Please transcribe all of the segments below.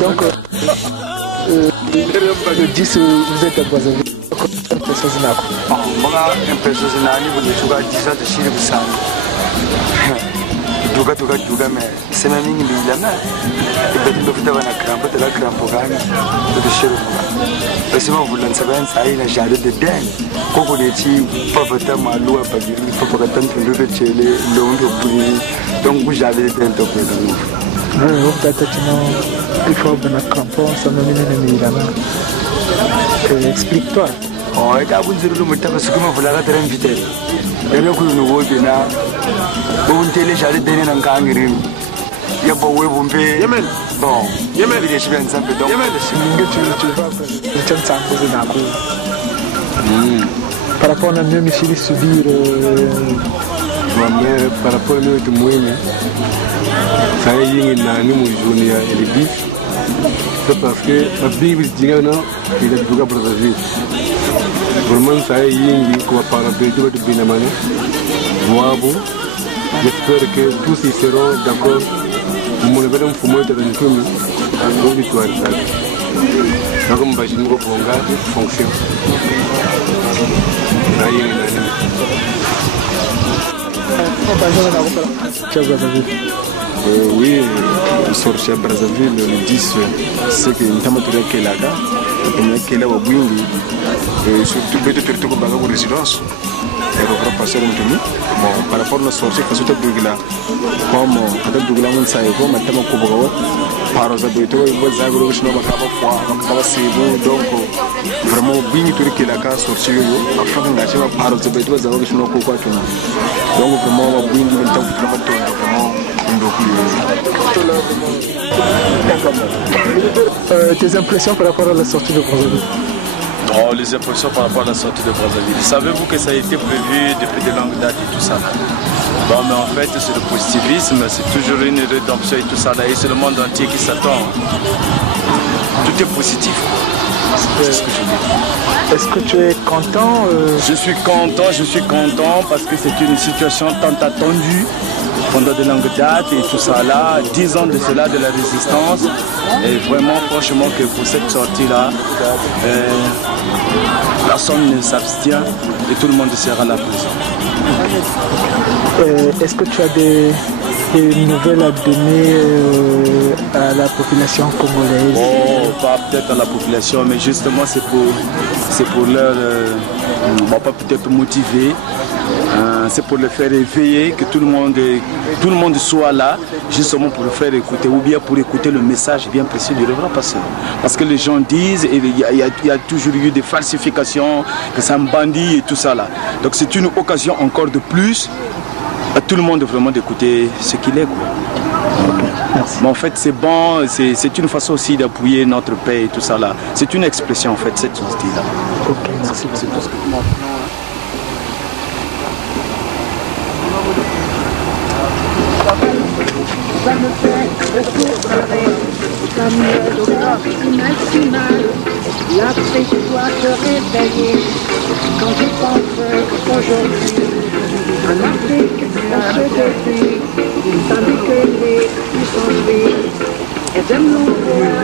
Donc, le 10, vous êtes à Brazzaville. Duga me sema mingi bilana ibadi ndofuta bana krampo tela krampo gani to shiro basima vulan saban sai na jade de den koko de ti pavata malua pagiri papa tantu ndebe chele londo puni donc vous avez den to pe nous vous tatino il faut bana krampo ça me mine milana explique-toi. Oh et abun zuru mutaba sukuma vulaga terem vite ene ku no wobina bon télécharger des nan kangiri ya bo we bombe yemen bon yemen il est bien simple donc yemen tu vas par rapport à mieux Michel subir ma mère par rapport à nous de moyenne ça y est na ni mu journée et le bif c'est parce que la bible dit non il est duga Brazzaville vraiment ça y est comme par rapport de binamane voabo. J'espère que tous ils seront d'accord. Mon événement pour moi est un film de victoire. Donc, on va jouer au Conga, fonction. Oui, on sort chez Brazzaville le 10, c'est que nous avons trouvé que là-bas, on a que là au Bouingi, et surtout peut-être que nous avons résidence. Et on va passer un peu. Bon, par rapport à la sortie, parce que tu as comme tu as doublé mon saïd, comme tu as mon couvre-feu, par exemple, tu as un zagro, je n'ai pas de donc vraiment bien tout que la case sortie, afin de gâcher ma part, tu as un zagro, je n'ai pas de donc vraiment bien du temps vraiment tes impressions par rapport à la sortie de Brazzaville? Oh, les impressions par rapport à la sortie de Brazzaville. Savez-vous que ça a été prévu depuis de longues dates et tout ça? Bon, mais en fait, c'est le positivisme, c'est toujours une rédemption et tout ça là, et c'est le monde entier qui s'attend. Tout est positif. C'est ce que je dis. Est-ce que tu es content? Je suis content parce que c'est une situation tant attendue pendant de longues dates et tout ça là, 10 ans de cela, de la résistance, et vraiment franchement que pour cette sortie là, personne ne s'abstient et tout le monde sera à la prison. Est-ce que tu as des nouvelles à donner à la population congolaise? Oh, pas peut-être à la population, mais justement c'est pour leur, pas peut-être motiver. C'est pour le faire éveiller, que tout le monde soit là, justement pour le faire écouter, ou bien pour écouter le message bien précis du révérend pasteur. Parce que les gens disent, il y a toujours eu des falsifications, que c'est un bandit et tout ça là. Donc c'est une occasion encore de plus à tout le monde vraiment d'écouter ce qu'il est. Mais en fait c'est bon, c'est une façon aussi d'appuyer notre paix et tout ça là. C'est une expression en fait, cette sortie là. Ok, merci. C'est tout ce que... La paix doit te réveiller quand je pense qu'aujourd'hui en Afrique on se défie tandis que les puissants pays aiment nous voir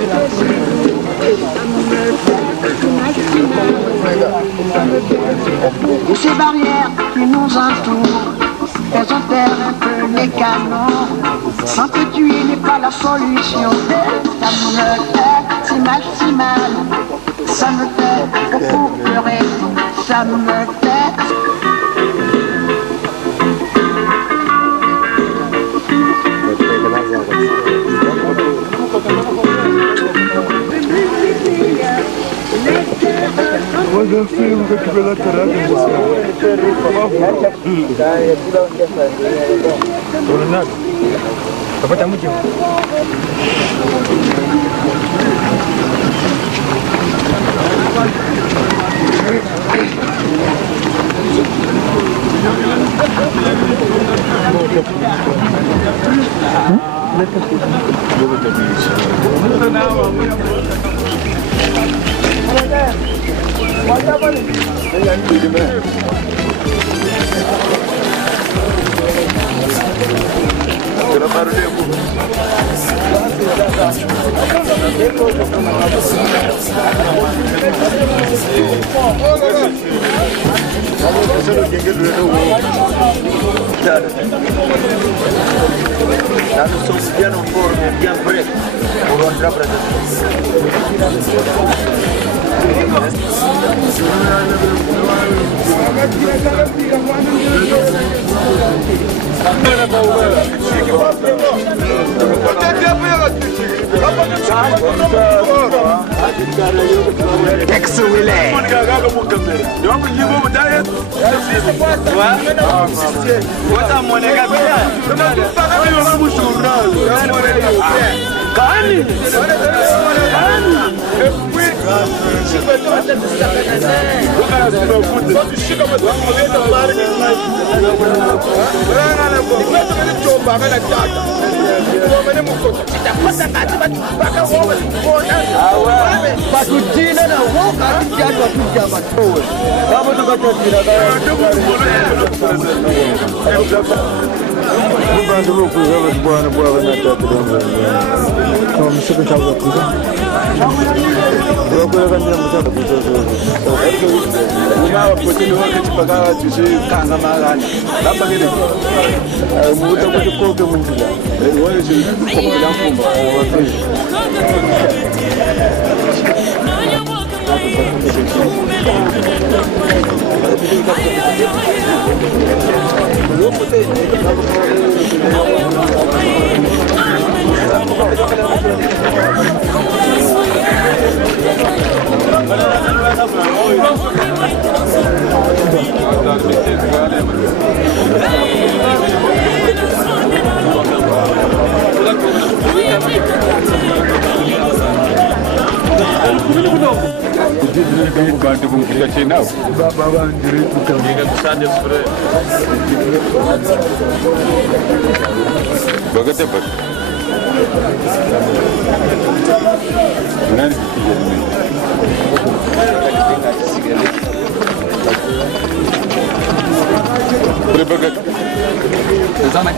et ces barrières qui nous entourent, elles enterrent un peu les canons. Sans que tuer n'est pas la solution. si mal, ça me fait beaucoup pleurer, ça me fait. Olha o filme que eu vou tirar de você. Por favor. Nada. Papai tá muito. Là, nous sommes bien en forme, bien prêts pour rentrer à Brazzaville.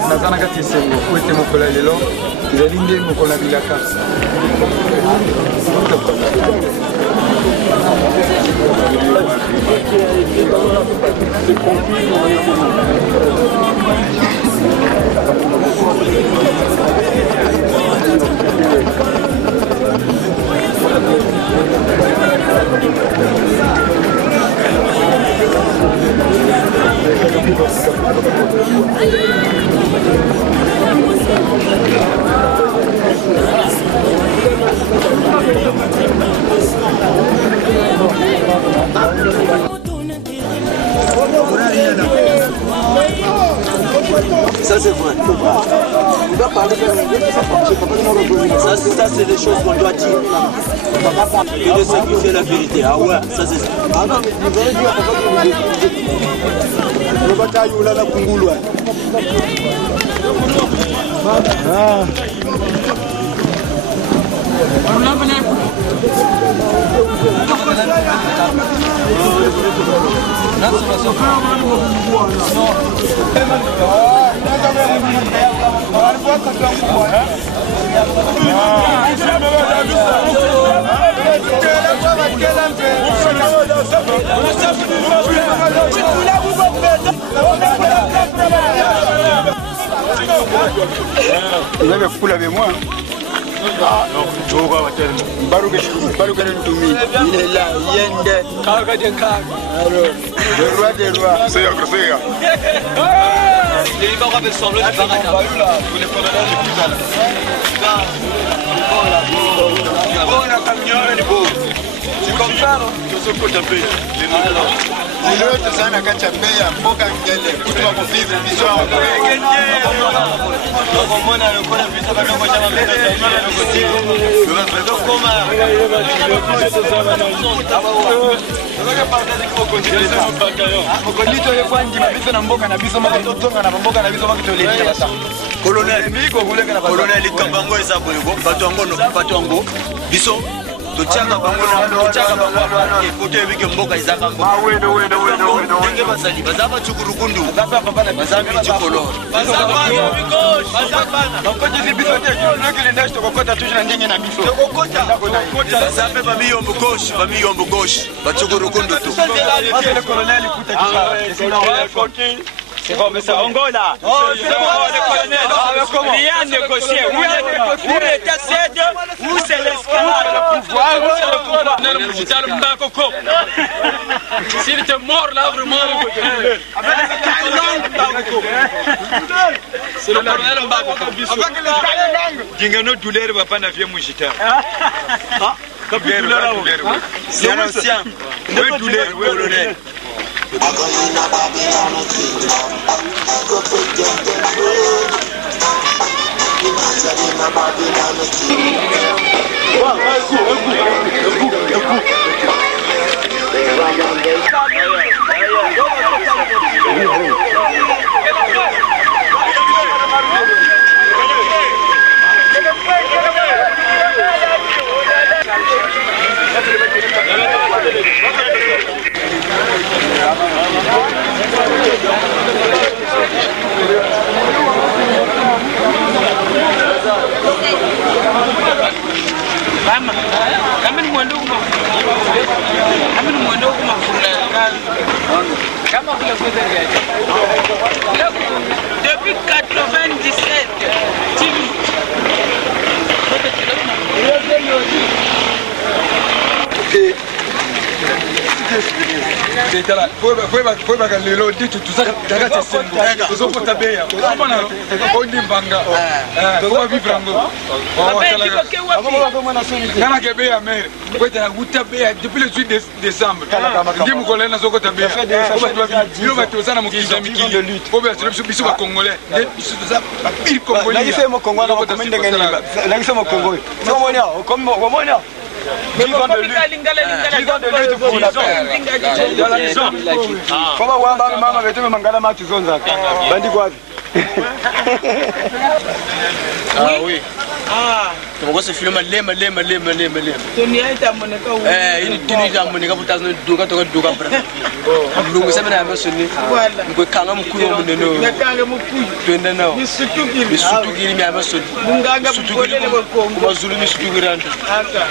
nazana kati esengo po ete mokolo ya lelo ezali nde mokolo na bilaka Ça c'est vrai. On doit parler ça c'est des choses qu'on doit dire. Et de sacrifier la vérité. Ah ouais, ça c'est ça. Ah non, mais vous avez dit il avait fou avec moi. Il est là, Yende. Alors, le roi des rois. C'est un gros. Il va avoir semblé de c'est comme ça, non? Je suis côté peu. Il est de ça, n'a qu'à taper à Moka Ngele. Pour toi, pour vivre l'histoire. Colonel Kambango eza boye bato biso totiaka bango epoto ebike mboka ezaka ndenge bazali baza bacukurukundu baza bitikolo baza mpe bamiyombo gauche bacukurukundu tu C'est bon, mais ça, Angola. Oh, c'est bon, le colonel. Rien négocié. Où l'État cède, où c'est l'escalade. Le pouvoir, où c'est le pouvoir. S'il était mort là, vraiment. C'est le colonel Mbako. Dingano douleur va pas n'avier mouchita. C'est un ancien. Oui, douleur, colonel. Depuis 97, foi bakalelo ndithi tuzokotabeya ondimbanga ovivrango ngana kebeya mere kwetala kutabeya depuis le 8 décembre ndi mokolo nazokotabeya bino bato oza na mokili mikili po biso bacongolais nde biso toza babili congolais Vivant de lutte pour la paix. Comment on va maman avec toi mangala matu zonza. Bandi quoi? Ah oui. Ah. Donc c'est film lema. Tony aita moneka ou. Il tuni ja moneka pour tazno doka bra. Lungu sema na masoni. Voilà. Ngo kanga mkuyo muneno. Nakanga mkuyo. Twende nao. Misutugiri mya masoni. Mungaga mkole le Kongo. Bazulu misutugiri anda. Aka.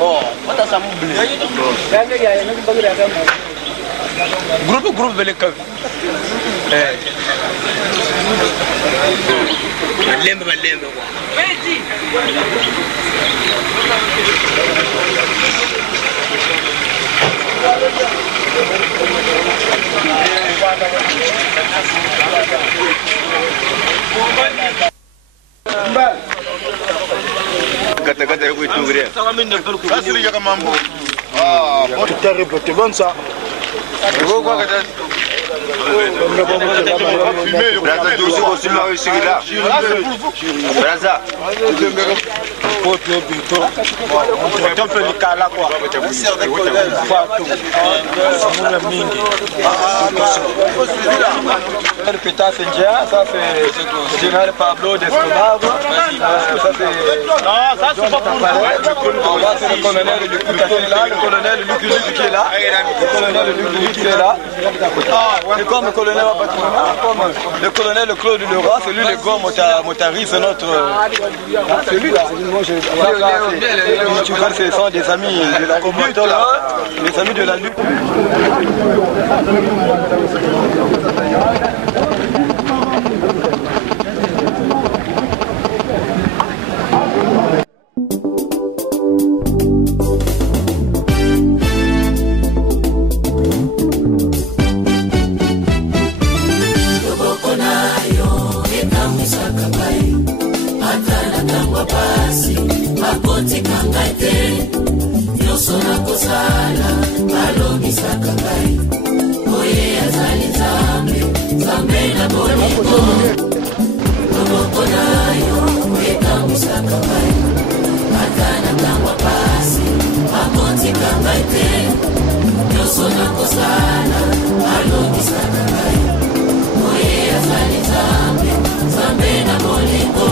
Oh, mata samubli. Yanga ya nakubagira kama. Groupe beleka. Lembe quoi. Petit. Kata ya kuitungria. Sasa ile kama mambo. Ah, tu terrible, tu bon ça. Go quoi kata. Braza dosi ko sima o sigila. Braza. Poto bito. On peut le kala quoi. Mingi. Le pétas ça c'est général Pablo d'Escobar. Ça c'est non, ça c'est pas pour le colonel Luc là, le colonel Luc qui est là. Le colonel Luc qui est là. Et comme le colonel le colonel Claude Leroy, c'est lui le grand Motari, c'est notre. C'est lui là. Tu vois, ce sont des amis de la communauté là, les amis de la lutte. kosala balobisaka ngai oye azali nzambe nzambe na bolingo loboko na yo ekambwisaka ngai ata na ntango pasi akotika ngai te nyonso na kosala balobisaka ngai oye azali nzambe nzambe na bolingo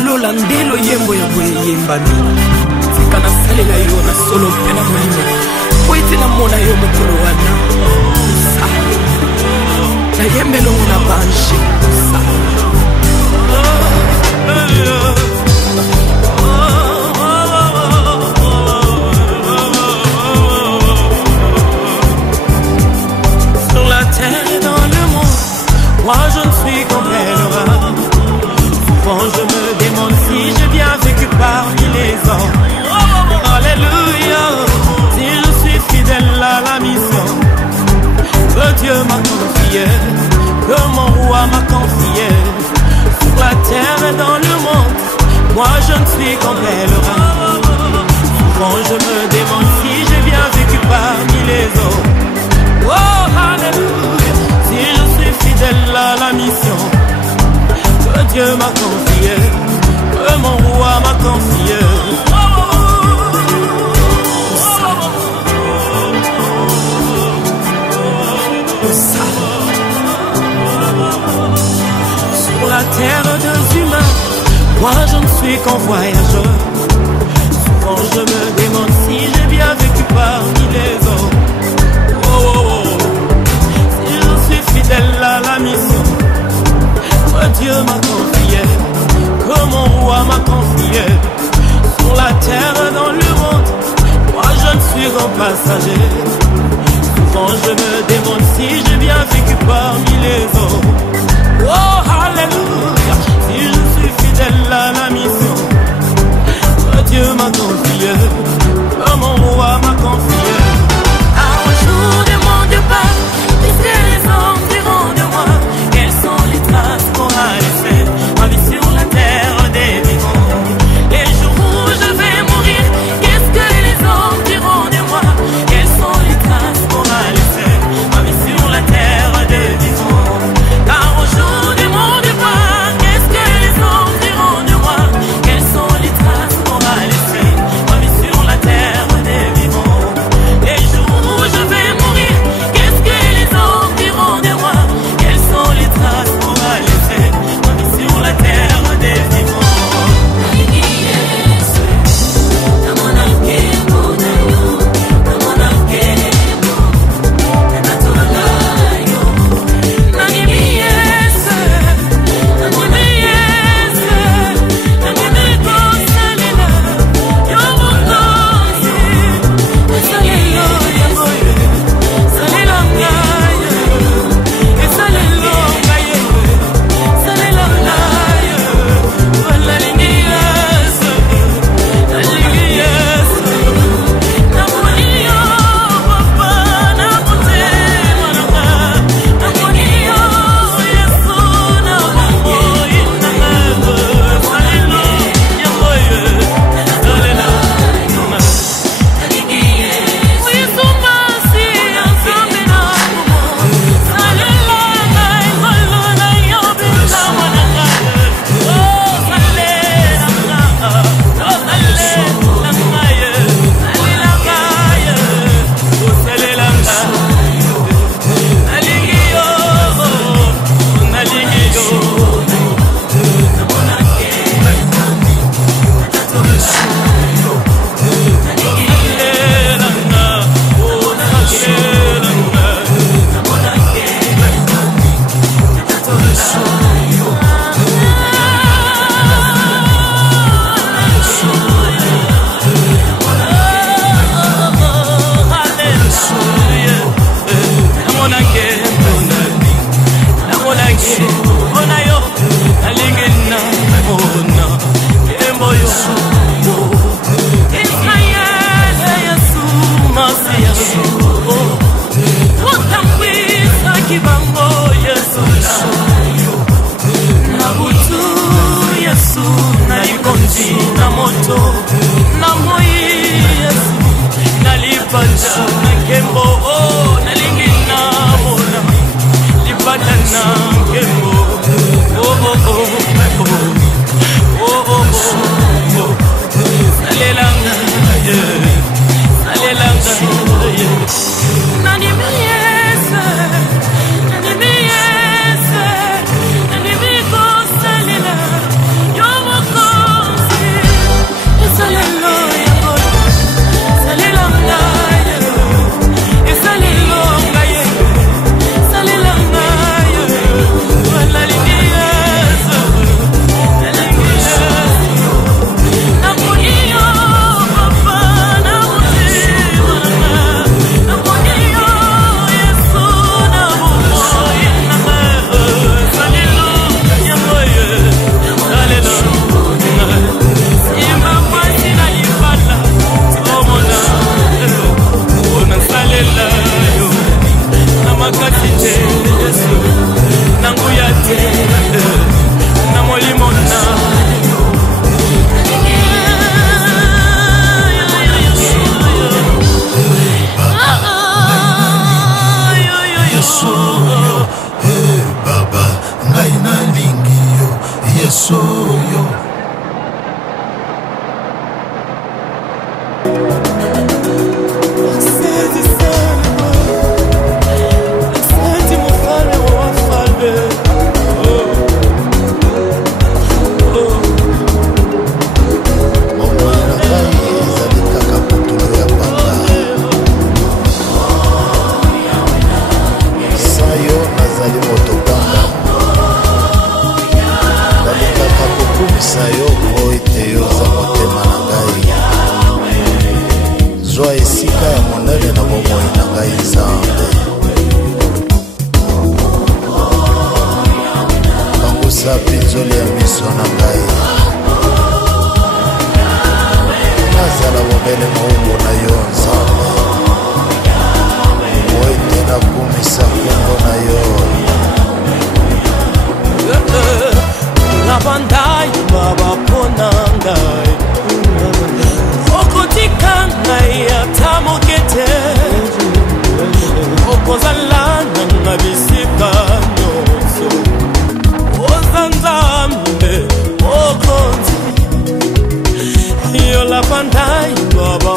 nalola ndelo yembo ya boye yembami tika nasalela yo na solo mpe na molimo po ete namona yo mokolo wana nayembelongo na bange sur la terre et dans le monde, moi je ne suis qu'un pèlerin. Souvent je me demande si j'ai bien vécu parmi les hommes. Alléluia, si je suis fidèle à la mission que Dieu m'a confiée, que mon roi m'a confiée. Sur la terre et dans le monde, moi je ne suis qu'un pèlerin. Souvent je me demande si j'ai bien vécu parmi les hommes. Oh, alléluia, si je suis fidèle à la mission que Dieu m'a confié, que mon roi m'a confié. Sur la terre des humains, moi je ne suis qu'un voyageur. Souvent je me demande si j'ai bien vécu parmi les hommes. Si je suis fidèle à la mission que Dieu m'a confié, que mon roi m'a confié. Sur la terre et dans le monde, moi je ne suis qu'un passager. Souvent je me demande si j'ai bien vécu parmi les hommes. Oh alléluia, si je suis fidèle à la mission que Dieu m'a confié, que mon roi m'a confié. Un jour de mon départ, puisque les hommes diront de moi quelles sont les traces qu'aura laissées ma vie sur la terre des vivants. Les jours où je vais mourir, qu'est-ce que les hommes diront de moi? Quelles sont les traces qu'aura laissées ma vie sur la terre des vivants? Car au jour de mon départ, qu'est-ce que les hommes diront de moi? Quelles sont les traces qu'aura laissées ma vie sur la terre des vivants? Les jours où je vais mourir, qu'est-ce que les hommes diront de moi? Quelles sont les traces qu'aura laissées ma vie sur la terre des vivants? Yo pembeni maumbo na yo nzambe oete na kumisa kongo na yo Nabandai baba ponangai Okotika ngai atamokete Okozalana ngabisika nyonso Ozanzambe okonzi Yo la bandai baba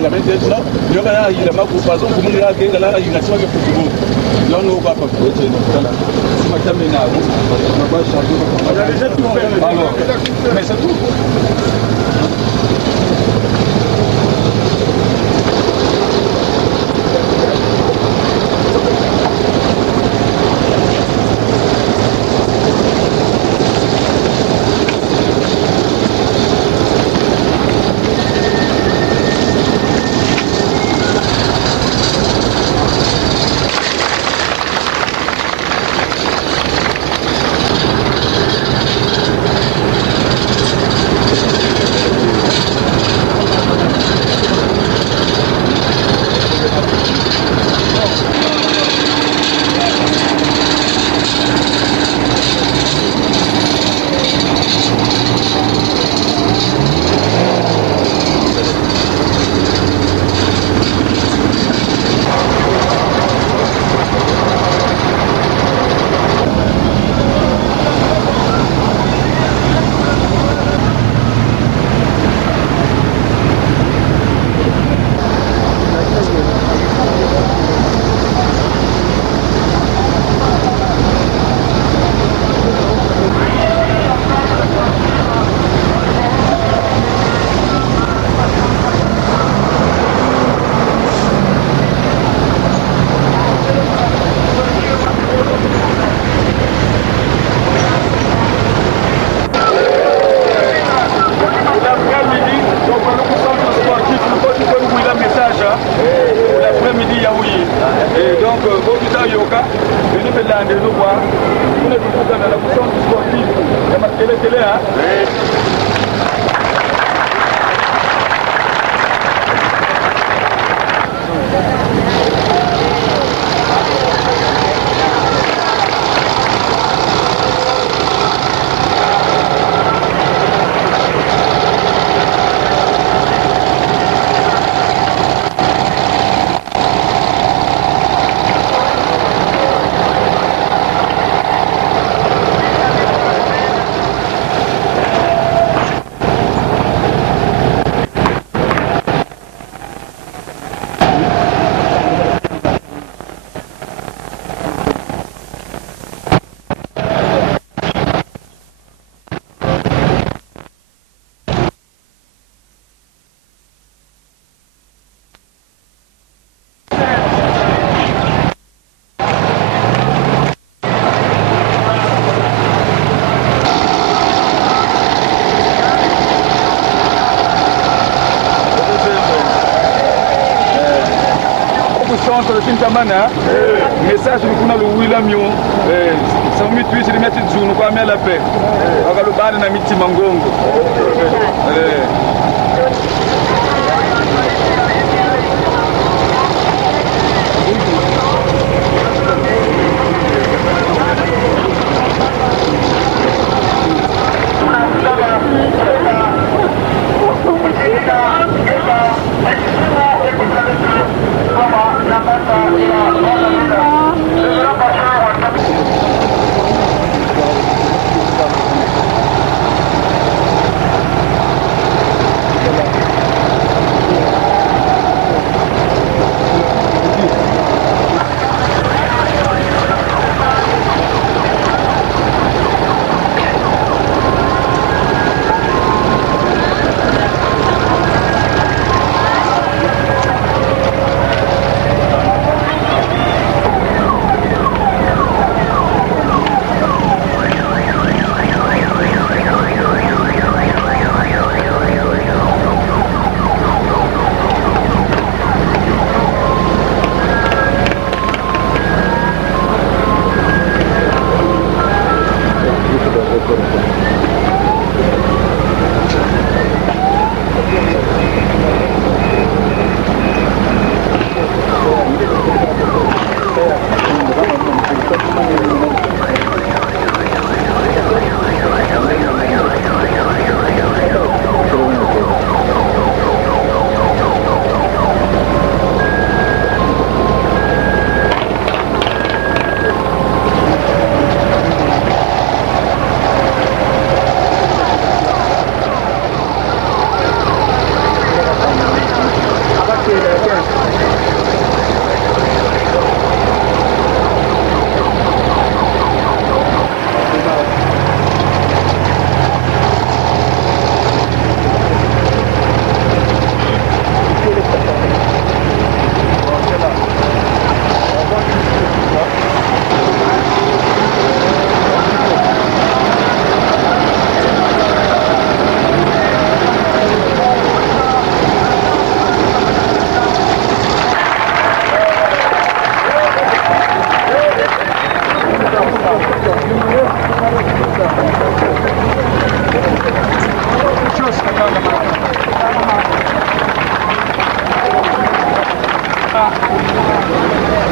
la mente no yo kana ila makupazo kumunga kenga la ina sima ke futubu yo no kwa kwa kwetu no kala sima tambe na mabasha alors mais c'est tout. Message kuna lo William yo sa mi twisi limeti zunu kwa mela pe akalubana na miti mangongo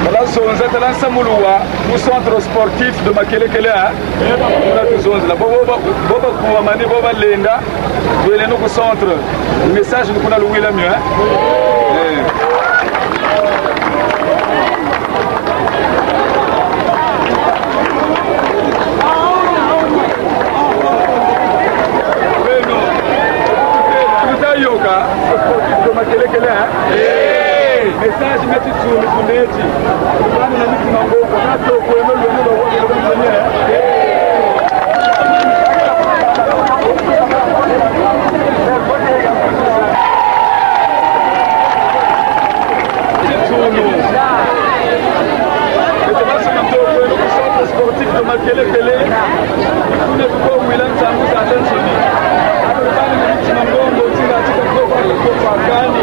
Voilà, zonza tala samuluwa au centre sportif de Makelekele. On a tous zonza. Boba Kouamani, Boba Lenda, tu es au centre. Le message nous connaît le William. Message meti tu kuneti bana na miti mangongo nato kuemelo ndio sportif de Makelekele kuna tuko William Tangu attention bana na miti mangongo tina tika kwa gani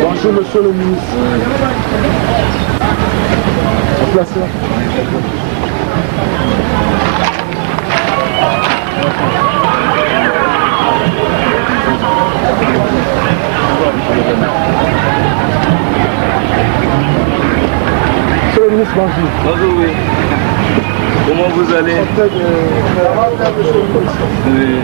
Bonjour monsieur le ministre. En place là. Monsieur le ministre, bonjour. Bonjour, oui. Comment vous allez? Oui.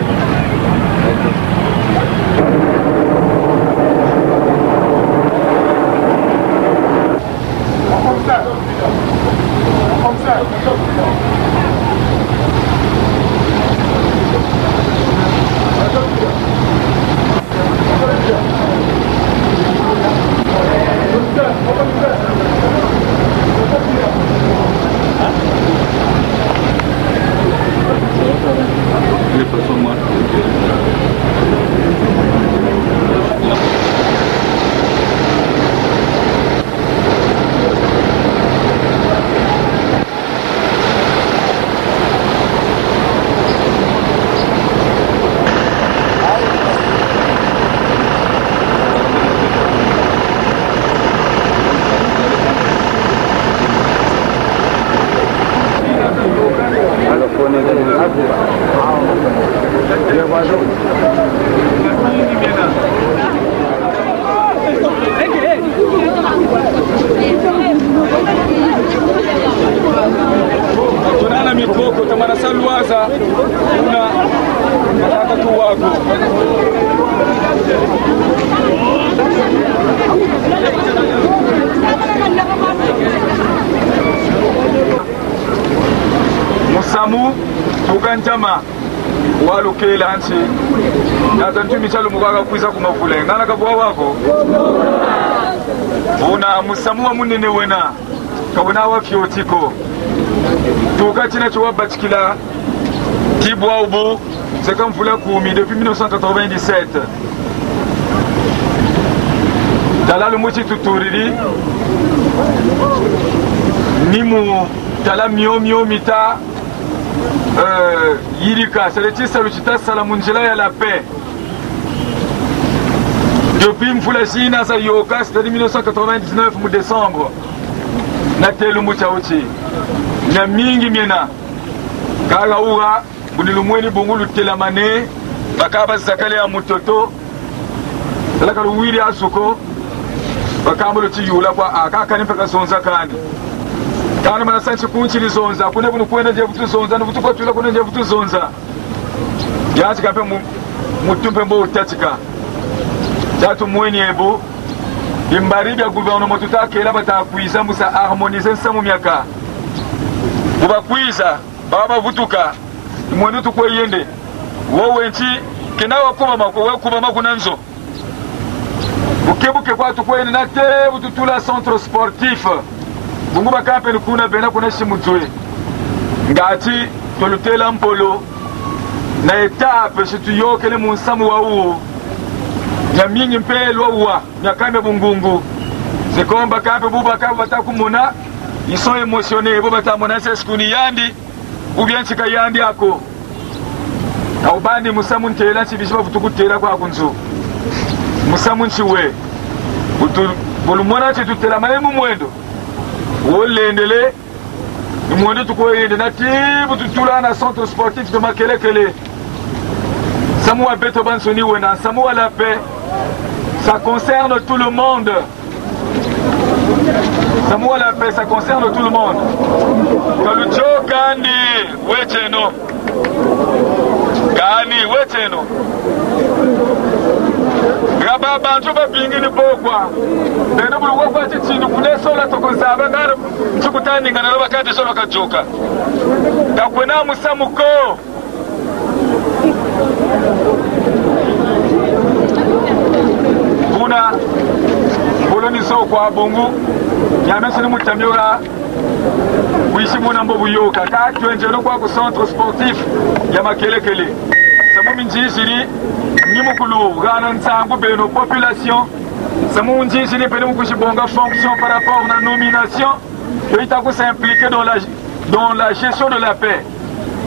Tunana mikoko tamana salwaza una matata tu wako Musamu tukanjama walukela hansi natantu michalo mugaga kuiza kumavule ngana kabwa wako una musamu wa munene wena kabona wa fiotiko tukachina chowa bachikila tibwa ubu sekamfula kumi depuis 1997 talalo muchi tuturiri nimu tala mio mita Yirika, c'est le titre Luchita Salamunjela et la paix. Depuis Mfulachina Sayoka, c'était 1999 au décembre. Natelu Mouchaouchi. Na mingi miena. Kala ura, bunilumweni bungulu telamane, bakaba zakale ya mutoto. Laka luwiri asuko. Bakamba luchi yula kwa akaka ni paka zonza kani. Kana mana sanchi kunchi ni zonza, kune bunu kwenda je butu zonza, nubutu kwa tula kune je butu zonza. Yachi kape mutumpe mbo utachika. Jatu mweni ebo. Imbaribi ya gouvernement tutakela batakuiza musa harmoniser nsamu miaka. Ubakwiza baba vutuka mwendu tukweyende wowe nchi kinawa kuba mako we kuba makunanzo ukebuke kwa tukweyende na te bututula centre sportif bungu bakape kuna bena kuna shimutwe ngati tolutela mpolo na etape shitu yokele munsamu wa uo ya mingi mpelo wa nyakame bungungu zekomba kape buba kape batakumuna ils sont émotionnés, ils vont ce qu'on y a dit, ou bien c'est qu'il y a un diaco. Aubandi Moussamoun Tela, si vous avez Tela quoi Kunzo. Moussamoun Chiwe. Pour le moment, c'est toute la manière moindre. Ou l'endele, le monde tout quoi est natif, tout là dans centre sportif de Makele. Samoua Betoban Soni Wena, Samoua la paix. Ça concerne tout le monde. Samoua la paix, ça concerne tout le monde. Kalucho Kani, Wecheno. Kani, Wecheno. Grababa, tu vas pingi ni pokwa. Beno bulu wakwa chichinu, kune sola tokonzaba, ngana chukutani ngana roba kati sola kachoka. Kakwena musamuko. Kuna Boloni so kwa bongo yamese ni mutamiora wishi muna mbobu yoka ka tuenjero kwa ku centre sportif ya makelekele samu minjishiri ni mukulu gana nsangu beno population samu minjishiri pele mukushibonga fonction par rapport na nomination et itaku s'impliquer dans la gestion de la paix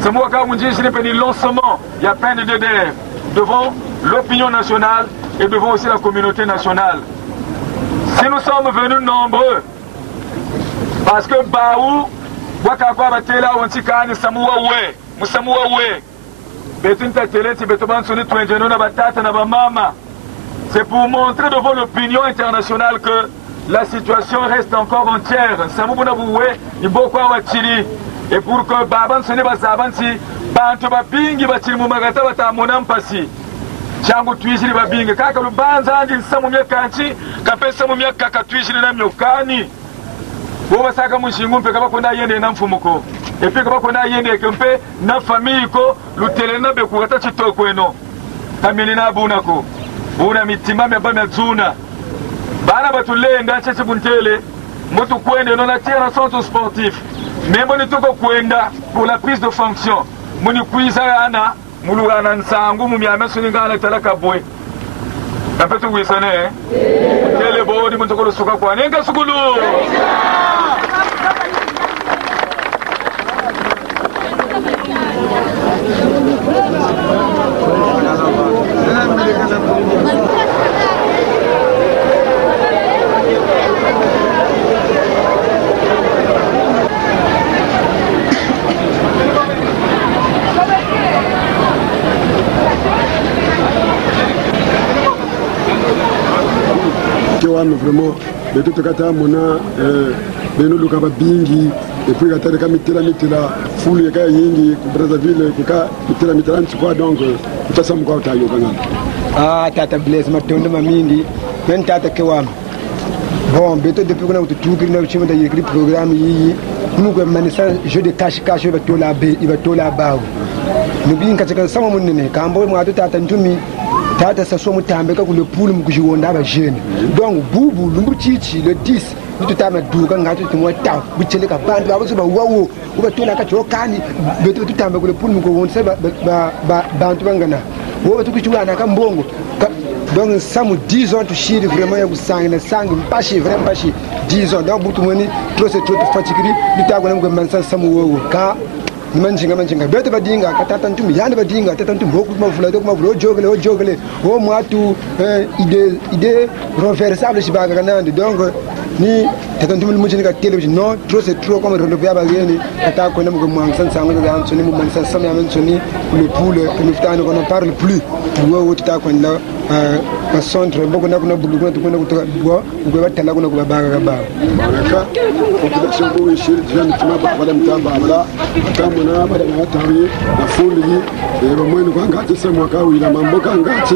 samu waka minjishiri pele lancement ya peine de DDR devant l'opinion nationale et devant aussi la communauté nationale. Si nous sommes venus nombreux, parce que Baou, Wakakwa Batela, Wantikani, Samoua Oué, Moussamoua Oué, Betinta Télé, Tibetoban Soni, Twenjeno, Nabatata, Nabamama, c'est pour montrer devant l'opinion internationale que la situation reste encore entière. Samoua Oué, Ibokwa Wachiri, et pour que Baban Soni Basabansi, Bantoba Pingi Bachiri Moumagata Batamonam Passi. Changu tuishiri babinga kaka lubanza andi samu miakanchi kapesa mu miaka tuishiri na myokani bo basaka mushingu mpe kaba kona yende na mfumuko epi kaba kona yende kempe na famille ko lutelena be kugata chitoko eno kamini na bunako buna mitima me ba mezuna bana batulenga cheche buntele moto kwende no na tira centre sportif membo ni toko kwenda pour la prise de fonction muni kuiza ana mulugana nsangu mumyame suningana talaka boy kapetu wisane tele bodi muntokolo suka kwa nenga sukulu vraiment beto tokata mona beno lukaba bingi et puis kataka kamitela fulu yaka yingi ku Brazzaville kuka mitela nchukwa donc utasa mkwa utayo kana tata Blaise matondo mamingi ben tata kewam bon beto depuis qu'on a tout na chima da yekri programme yi nous ko manisa jeu de cache ba tola ba nous bin katika sama munene kambo mu tata ntumi tata sa somo tambe ka kule poule mu kujiwonda ba jeune donc bubu lumbu chichi le 10 tu tama duka ngati tu mwata buchele ka bandu ba so ba wawo uba tola ka chokani beto tu tambe kule poule mu ko wonse ba bantu bangana wo tu kuchiwana ka mbongo donc ça me 10 ans tu chires vraiment ya kusanga sangi mpashi vraiment mpashi 10 ans donc butu moni trop c'est trop fatigué du ta gona ngomba ça samu wo ka manjinga bete badinga katata ntumi yande badinga tata ntumi boku mavula ojogele o mwatu idée renversable shibaga kanandi donc ni tata ntumi munjini ka tele non trop c'est trop comme relevé abageni kata ko nam go mangsan sango ga am soni mu mansan sam yamen soni le poule que nous tano qu'on ne parle plus wo tata ko na ka centre boko na kuna bulu kuna tukuna kutoka go batala kuna kubabaga ka ba baraka population ko wishir jani tuma ba bada mtamba bala tamuna bada na tawi na fundi ba mwenu kwa ngati se mwaka wila mamboka ngati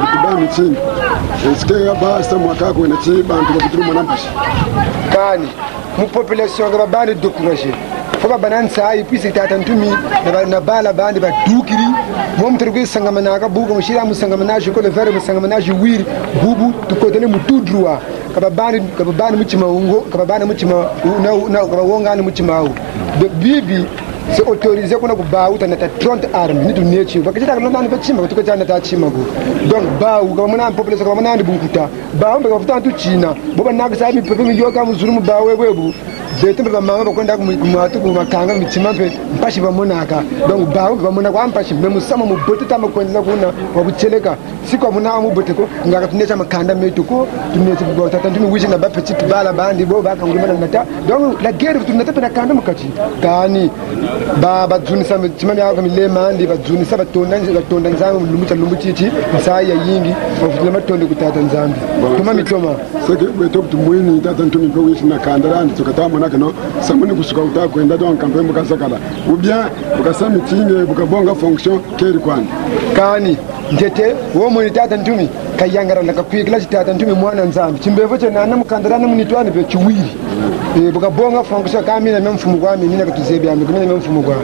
butubami chini eske ba se mwaka ko na chi bantu ba kuturu mwana mpashi kani mu population ga bande décourager faut ba banan sai puis tata ntumi na bala bande ba dukiri mom tergo sangamana ga bugo mushira musangamana ko le verbe musangamana wir bubu to ko tele mutu droit kababani muchima ungo kababani muchima na kabawonga muchima u bibi c'est autorisé qu'on a baou ta 30 armes ni dunia chi bakita kana nani bachima kutoka chana ta chima go donc baou kama mwana population kama nani bunkuta baou mbeka futa tu china boba naga sabi pepe mi yoka muzuru baou webu bete mbeka mama bakwenda kumatu kumakanga michima pe mpashi bamonaka donc baou bamona kwa mpashi memusama mubote tama kwenda kuna wabucheleka siko muna mubote ko ngaka tunesha makanda metu ko tunesha bota tantumi wishi na ba petit bala bandi bo ba kangulima na nata donc la guerre tunataka na kanda mukati kani ba dzunisa chimani yako milema ndi badzunisa batonda nzambi lumucha lumbuchichi msaya yingi bafutile matonde kutata nzambi tuma mitoma seke beto tumweni tata ntumi ko wishi na kandarani tukatama na kano samuni kusuka uta kwenda donc kampe mukasakala ou bien ukasa meeting bukabonga fonction keri kwani kani ndete wo muni tata ntumi kayangara la kakwikila tata ntumi mwana nzambi chimbevo chena na mukandarana munitwane be chiwiri bukabonga fonction kamina memfumu kwa mimi na katuzebya mimi na memfumu kwa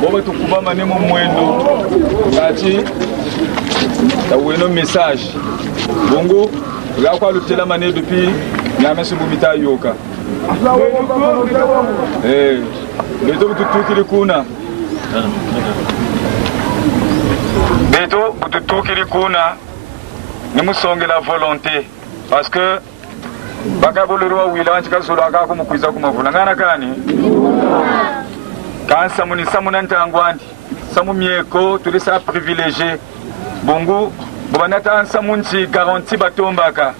boba tukubama nemo mwendo kati taweno message bongo yakwa lutela mane depuis nyame bumita yoka beto bututukiri kuna beto bututukiri kuna nimusonge la volonté parce que bakabolero wila nchika solo akako mukwiza kumavula ngana kani quand samuni ntangwandi samu mieko tulisa privilégié bongo bobanata samunchi garantie batombaka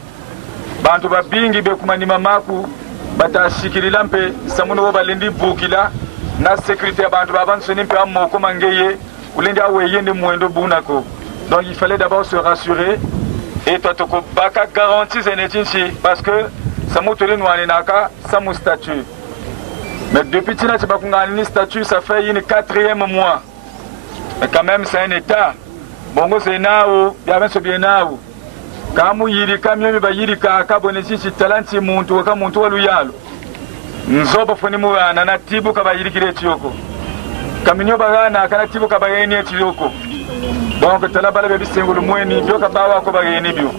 bantu babingi bekumanima maku batashikirila mpe samuno bo balindi bukila na sécurité ya bantu babansoni mpe amoko mangeye kulindi aweyende mwendo bunako. Donc il fallait d'abord se rassurer et toi toko baka garantie zenetinchi parce que samu tole nwani naka samu statut. Mais depuis que tu as un statut, ça fait une 4e mois. Mais quand même, c'est un état. Bon, c'est nao, bien sûr, bien nao. Quand yiri camion mi bayiri ka kabonesi si talanti muntu ka muntu waluyalo. Nzoba foni mu na tibu ka bayiri kire tioko. Kaminyo bagana kana tibu ka bayeni tioko. Donc talabala be bisengulu mweni byo ka bawa ko bageni byo.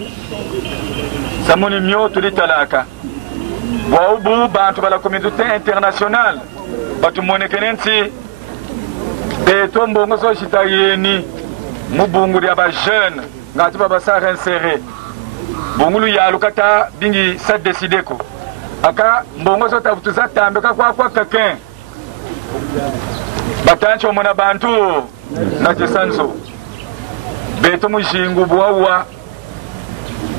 Samuni myo tuli talaka. Bobu bantu bala communauté internationale batumonekene nti beto mbongo so shita yeni mubunguri aba jeune ngati baba sa réinsérer bongulu yalu kata bingi sa décider ko aka mbongo so tabutuza tambeka kwa quelqu'un batancho mona bantu na jesanzo beto mujingu bwawa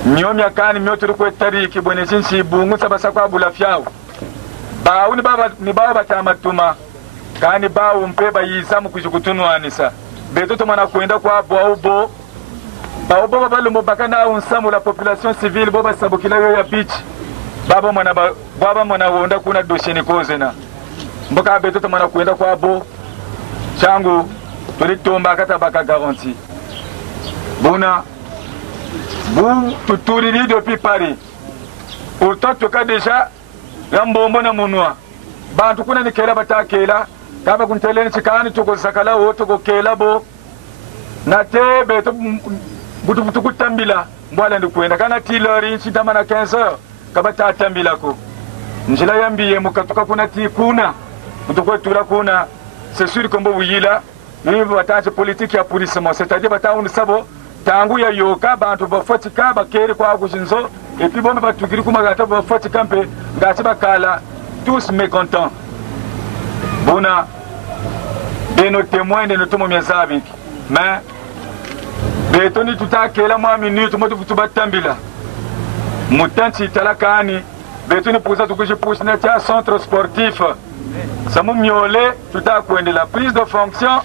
nyomi akani myoto ko tariki bone sinsi bungu sabasa kwa bulafyao bawu ni baba batamatuma kani bawu mpeba yiza mukujikutunwanisa beto to mana kwenda kwa bwaubo baobo balumo bakana unsamu la population civile boba sabukila ya beach baba mwana wonda kuna dosheni kozena mboka beto to mana kwenda kwa bo changu tulitomba kata baka garantie bona bu tuturi depuis Paris pourtant to ka déjà ngambombo na munwa bantu kuna nikela batakela kaba kunteleni chikani to kozakala woto kokela bo na te beto butu kutambila mbwala ndikwenda kana tilori nchitama na 15h kaba tatambila ko njila yambiye mukatuka kuna ti kuna mutukwetura kuna c'est sûr que mbo wuyila ni batanche politique ya polissement c'est-à-dire batauni sabo tangu ya yoka bantu bafatika bakere kwa kushinzo et puis bombe batukiri kuma gata bafatika mpe ngati bakala tous mécontents bona de nos témoins de nos tomomiazabi mais betoni tutakela mwa minute moto tubatambila mutanti talakani betoni pouza tukuji pousse na tia centre sportif samu miole tutakwende la prise de fonction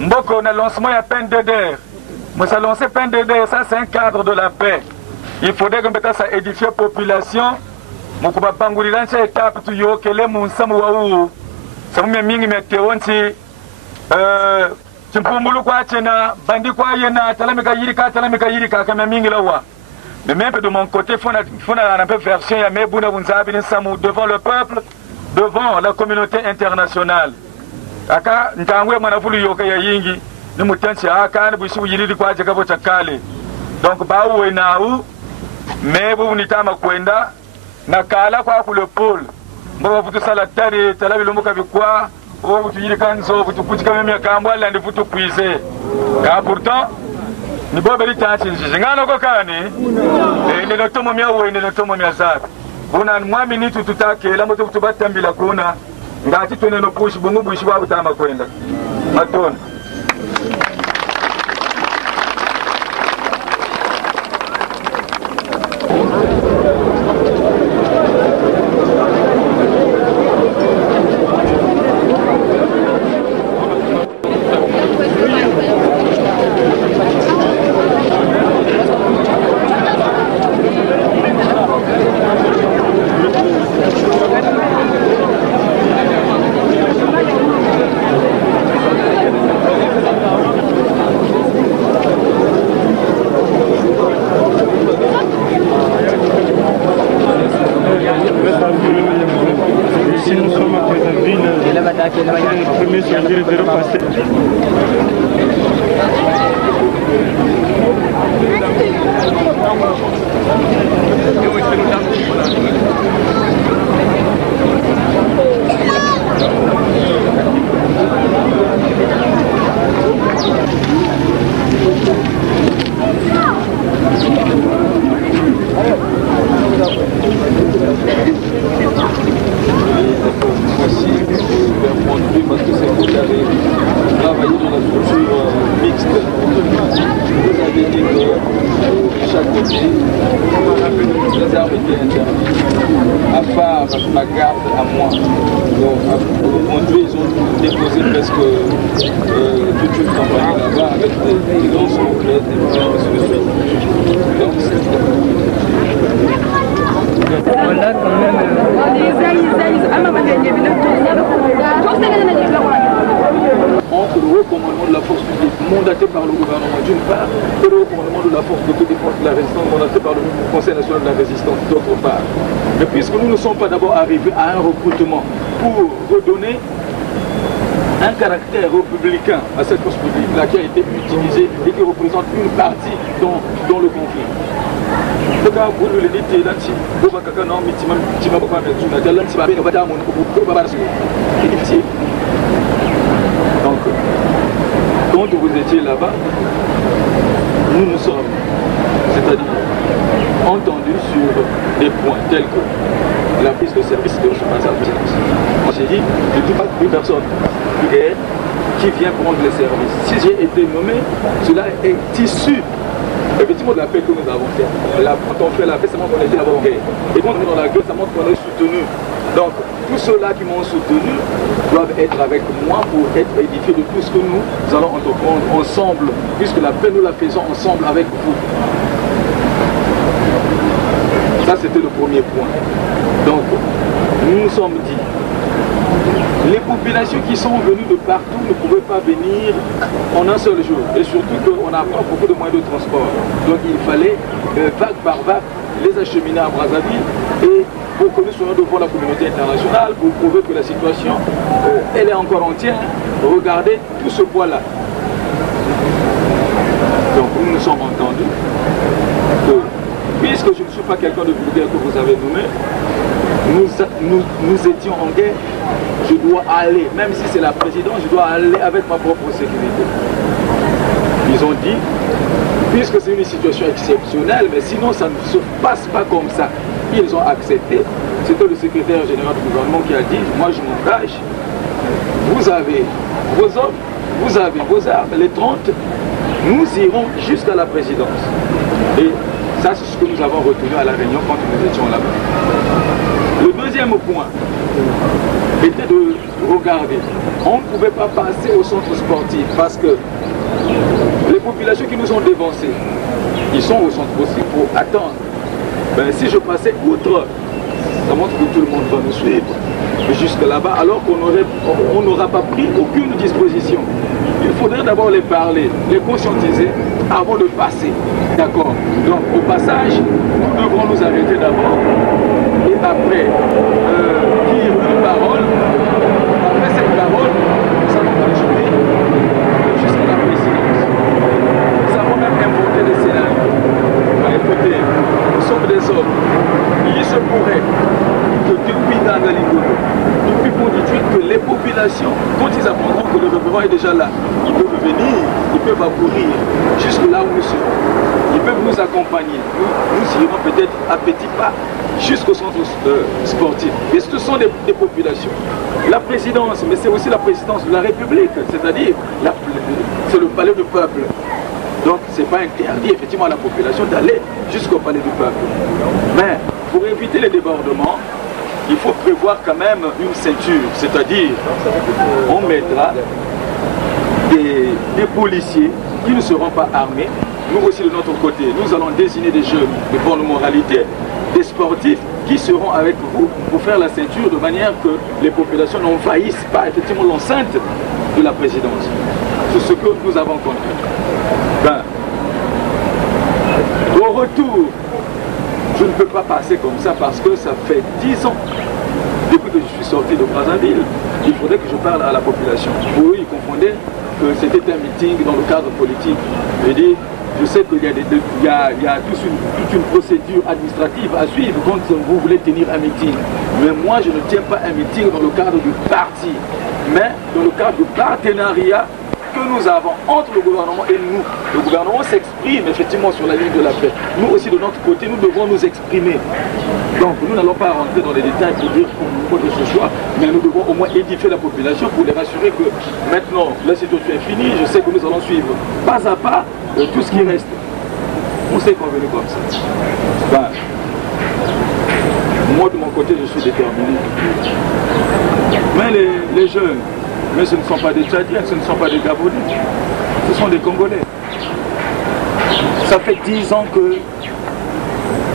mboko na lancement ya peine de der musa lancer peine de der ça c'est un cadre de la paix il faudrait que mbeta ça édifier population mukuba bangulira ncha étape tu yokele munsamu wa u samu mingi metewonti Chimpumulu kwa chena, bandi kwa yena, talamika yirika kama mingi lawa. Mais même de mon côté, fona un peu version ya mebuna bunzabi samu devant le peuple, devant la communauté internationale. Aka ntangwe manafulu yoka ya yingi, ni mutanchi aka ni bushu yiridi kwa jakabo chakale. Donc bawe na u mebu nitama kwenda na kala kwa ku le pôle. Mbo vutu sala tari talabi lomuka bikwa. Oh, tu y kanzo, tu peux quand même kambwa la ndi futu puiser. Car pourtant, ni bo beli tanchi ngano ko kani. Ne no tomo mia wo ne no tomo mia za. Kuna mwa minute tutake la moto tubatambila kuna. Ngati twene no push bungu bushi wa butama kwenda. Matona. Entre le recommandement de la force publique mandaté par le gouvernement d'une part et le recommandement de la force d'autodéfense de la résistance mandaté par le Conseil national de la résistance d'autre part. Mais puisque nous ne sommes pas d'abord arrivés à un recrutement pour redonner un caractère républicain à cette force publique-là qui a été utilisée et qui représente une partie dans le conflit. Toka bulu le niti lanti boba kaka non mitima mitima baba me tuna de lanti ba be ba mon ko ba su. C'est difficile. Donc quand vous étiez là-bas, nous nous sommes, c'est-à-dire entendus sur des points tels que la prise de service de la présidence. Moi j'ai dit, je ne dis pas une personne qui vient prendre les services. Si j'ai été nommé, cela est issu effectivement de la paix que nous avons fait. Quand on fait la paix, ça montre qu'on était d'abord en guerre. Et quand on est dans la guerre, ça montre qu'on est soutenu. Donc, tous ceux-là qui m'ont soutenu doivent être avec moi pour être édifiés de tout ce que nous allons entreprendre ensemble, puisque la paix, nous la faisons ensemble avec vous. Ça, c'était le premier point. Donc, nous nous sommes dit, les populations qui sont venues de partout ne pouvaient pas venir en un seul jour. Et surtout qu'on n'a pas beaucoup de moyens de transport. Donc il fallait, vague par vague, les acheminer à Brazzaville et pour que nous soyons devant la communauté internationale, pour prouver que la situation, elle est encore entière. Regardez tout ce poids-là. Donc nous nous sommes entendus que, puisque je ne suis pas quelqu'un de vulgaire que vous avez nommé, nous étions en guerre. Je dois aller, même si c'est la présidence, je dois aller avec ma propre sécurité. Ils ont dit, puisque c'est une situation exceptionnelle, mais sinon ça ne se passe pas comme ça. Ils ont accepté. C'était le secrétaire général du gouvernement qui a dit, moi je m'engage, vous avez vos hommes, vous avez vos armes, les 30, nous irons jusqu'à la présidence. Et ça c'est ce que nous avons retenu à la réunion quand nous étions là-bas. Le deuxième point était de regarder. On ne pouvait pas passer au centre sportif parce que les populations qui nous ont dévancés, ils sont au centre sportif pour attendre. Ben, si je passais outre, ça montre que tout le monde va nous suivre. Jusque là-bas, alors qu'on n'aura pas pris aucune disposition. Il faudrait d'abord les parler, les conscientiser avant de passer. D'accord. Donc au passage, nous devrons nous arrêter d'abord et après dire une parole. Après cette parole, nous allons continuer jusqu'à la présidence. Nous avons même inventé des scénarios. Écoutez, nous sommes des hommes. Il se pourrait que depuis Dangalingolo, depuis Pondituit, que les populations, quand ils apprendront que le gouvernement est déjà là, ils peuvent venir, ils peuvent accourir jusque là où nous sommes. Ils peuvent nous accompagner. Nous irons peut-être à petits pas jusqu'au centre sportif. Et ce sont des populations. La présidence, mais c'est aussi la présidence de la République, c'est-à-dire c'est le palais du peuple. Donc ce n'est pas interdit effectivement à la population d'aller jusqu'au palais du peuple. Mais pour éviter les débordements, il faut prévoir quand même une ceinture, c'est-à-dire on mettra des policiers qui ne seront pas armés. Nous aussi de notre côté, nous allons désigner des jeunes de bonne moralité, des sportifs qui seront avec vous pour faire la ceinture de manière que les populations n'envahissent pas effectivement l'enceinte de la présidence. C'est ce que nous avons compris. Ben, au retour, je ne peux pas passer comme ça parce que ça fait 10 ans depuis que je suis sorti de Brazzaville. Il faudrait que je parle à la population. Pour eux, ils confondaient que c'était un meeting dans le cadre politique. Je sais qu'il y a toute une procédure administrative à suivre quand vous voulez tenir un meeting. Mais moi, je ne tiens pas un meeting dans le cadre du parti, mais dans le cadre du partenariat que nous avons entre le gouvernement et nous. Le gouvernement s'exprime effectivement sur la ligne de la paix. Nous aussi, de notre côté, nous devons nous exprimer. Donc, nous n'allons pas rentrer dans les détails pour dire quoi que ce soit, mais nous devons au moins édifier la population pour les rassurer que maintenant, la situation est finie. Je sais que nous allons suivre pas à pas tout ce qui reste. On s'est convenu comme ça. Ben, moi, de mon côté, je suis déterminé. Mais les jeunes, mais ce ne sont pas des Tchadiens, ce ne sont pas des Gabonais, ce sont des Congolais. Ça fait 10 ans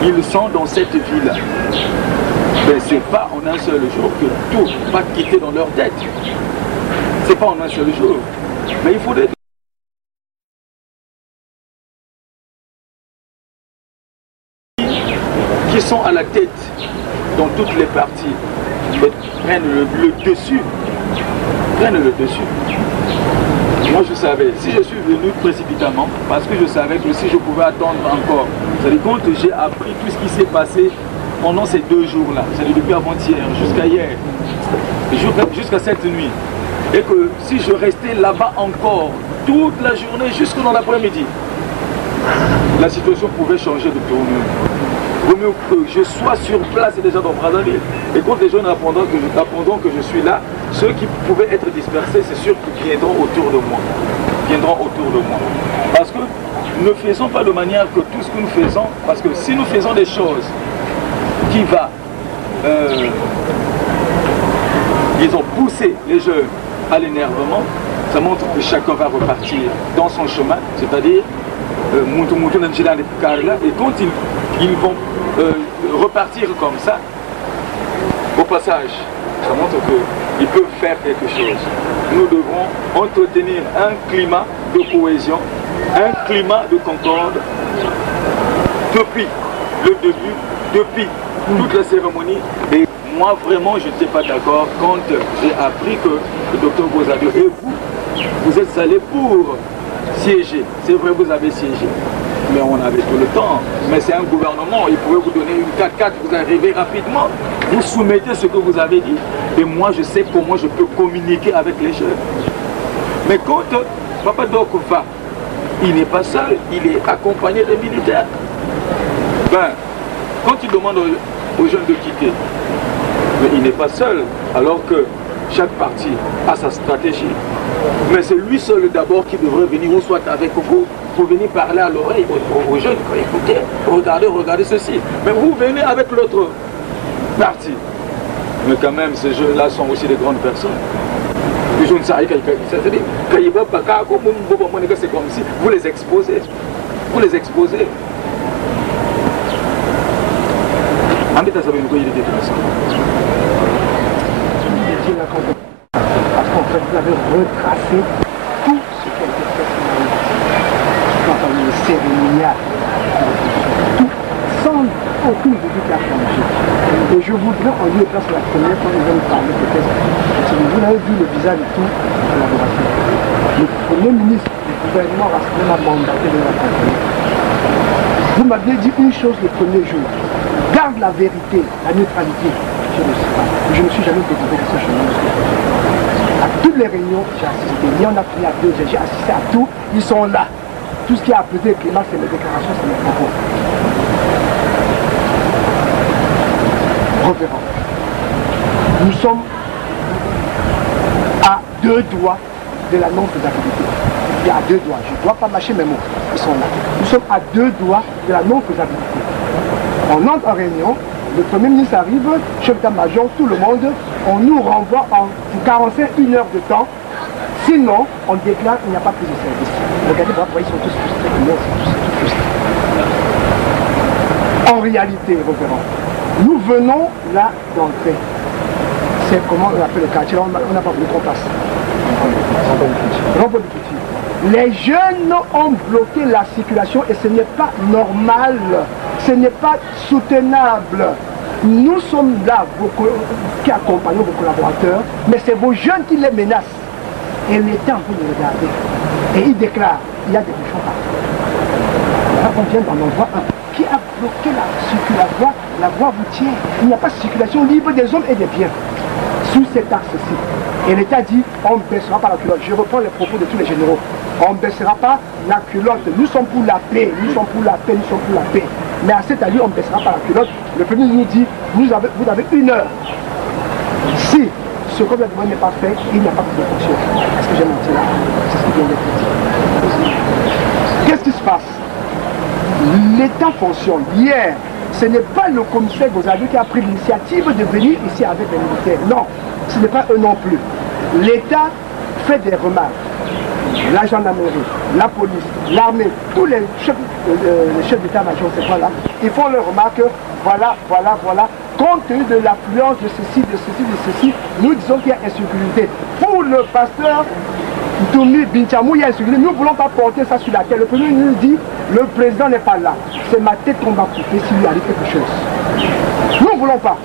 qu'ils sont dans cette ville-là. Mais ce n'est pas en un seul jour que tout va quitter dans leur tête. Ce n'est pas en un seul jour. Mais il faudrait qui sont à la tête dans toutes les parties prennent le dessus. Moi je savais, si je suis venu précipitamment, parce que je savais que si je pouvais attendre encore, c'est-à-dire quand j'ai appris tout ce qui s'est passé pendant ces 2 jours-là, c'est-à-dire depuis avant-hier jusqu'à hier, jusqu'à cette nuit, et que si je restais là-bas encore toute la journée jusque dans l'après-midi, la situation pouvait changer de tournure. Il vaut mieux que je sois sur place déjà dans Brazzaville. Et quand les jeunes apprendront que je suis là, ceux qui pouvaient être dispersés, c'est sûr qu'ils viendront autour de moi. Parce que ne faisons pas de manière que tout ce que nous faisons, parce que si nous faisons des choses qui vont, disons, pousser les jeunes à l'énervement, ça montre que chacun va repartir dans son chemin, c'est-à-dire et quand ils vont repartir comme ça, au passage, ça montre qu'ils peuvent faire quelque chose. Nous devrons entretenir un climat de cohésion, un climat de concorde depuis le début, depuis toute la cérémonie. Et moi vraiment je n'étais pas d'accord quand j'ai appris que le docteur Bozado et vous êtes allés pour siéger. C'est vrai, vous avez siégé, mais on avait tout le temps. Mais c'est un gouvernement, il pouvait vous donner une 4x4, vous arrivez rapidement, vous soumettez ce que vous avez dit, et moi je sais comment je peux communiquer avec les jeunes. Mais quand Papa Doc va, il n'est pas seul, il est accompagné des militaires. Ben, quand il demande aux jeunes de quitter, mais il n'est pas seul, alors que chaque parti a sa stratégie. Mais c'est lui seul d'abord qui devrait venir, ou soit avec vous, pour venir parler à l'oreille aux jeunes. Écoutez, regardez ceci. Mais vous venez avec l'autre parti. Mais quand même, ces jeunes-là sont aussi des grandes personnes. Les jeunes, c'est comme si vous les exposez. Vous les exposez. Parce qu'en fait, vous avez retracé tout ce qui a été fait dans le cérémonial. Tout, sans aucune visite à changer. Et je voudrais en lieu et place la première fois que nous allons parler peut-être. Vous avez vu le visage et tout, la collaboration. Le premier ministre du gouvernement rassemblé m'a mandaté de l'accompagner. Vous m'aviez dit une chose le premier jour. Garde la vérité, la neutralité. Je ne sais pas. Je ne suis jamais dégoûté de ce chemin. À toutes les réunions, j'ai assisté. Il y en a pris à 2, j'ai assisté à tout. Ils sont là. Tout ce qui a appelé le climat, c'est mes déclarations, c'est mes propos. Reverrons. Nous sommes à 2 doigts de la non-faisabilité. Il y a 2 doigts. Je ne dois pas mâcher mes mots. Ils sont là. Nous sommes à 2 doigts de la non-faisabilité. On entre en réunion, le Premier ministre arrive, chef d'état-major, tout le monde, on nous renvoie en 45 heures de temps. Sinon, on déclare qu'il n'y a pas plus de service. Regardez, ils sont tous frustrés. Tous frustrés. En réalité, reverrons, nous venons là d'entrer. C'est comment on appelle le quartier, on n'a pas voulu qu'on passe. Les jeunes ont bloqué la circulation et ce n'est pas normal. Ce n'est pas soutenable. Nous sommes là, qui accompagnons vos collaborateurs, mais c'est vos jeunes qui les menacent. Et l'État en train de regarder. Et il déclare, il y a des bouchons partout. Là, on vient dans l'endroit 1. Qui a bloqué la voie routière? Il n'y a pas de circulation libre des hommes et des biens. Sous cet axe-ci. Et l'État dit, on ne baissera pas la culotte. Je reprends les propos de tous les généraux. On ne baissera pas la culotte. Nous sommes pour la paix. Nous sommes pour la paix. Nous sommes pour la paix. Mais à cette allure, on ne baissera pas la culotte. Le Premier ministre nous dit, vous avez 1 heure. Si ce que vous avez demandé n'est pas fait, il n'y a pas plus de fonction. Est-ce que j'ai menti là? C'est ce qui vient d'être dit. Qu'est-ce qui se passe? L'État fonctionne. Hier, ce n'est pas le commissaire Bozado qui a pris l'initiative de venir ici avec les militaires. Non, ce n'est pas eux non plus. L'État fait des remarques. La gendarmerie, la police, l'armée, tous les chefs d'état-major, c'est pas là, ils font leurs remarques, voilà. Compte tenu de l'affluence de ceci, nous disons qu'il y a insécurité. Pour le pasteur Doumi Binchamou, il y a insécurité. Nous ne voulons pas porter ça sur la terre. Le premier nous dit, le président n'est pas là. C'est ma tête qu'on va couper s'il lui arrive quelque chose. Nous ne voulons pas.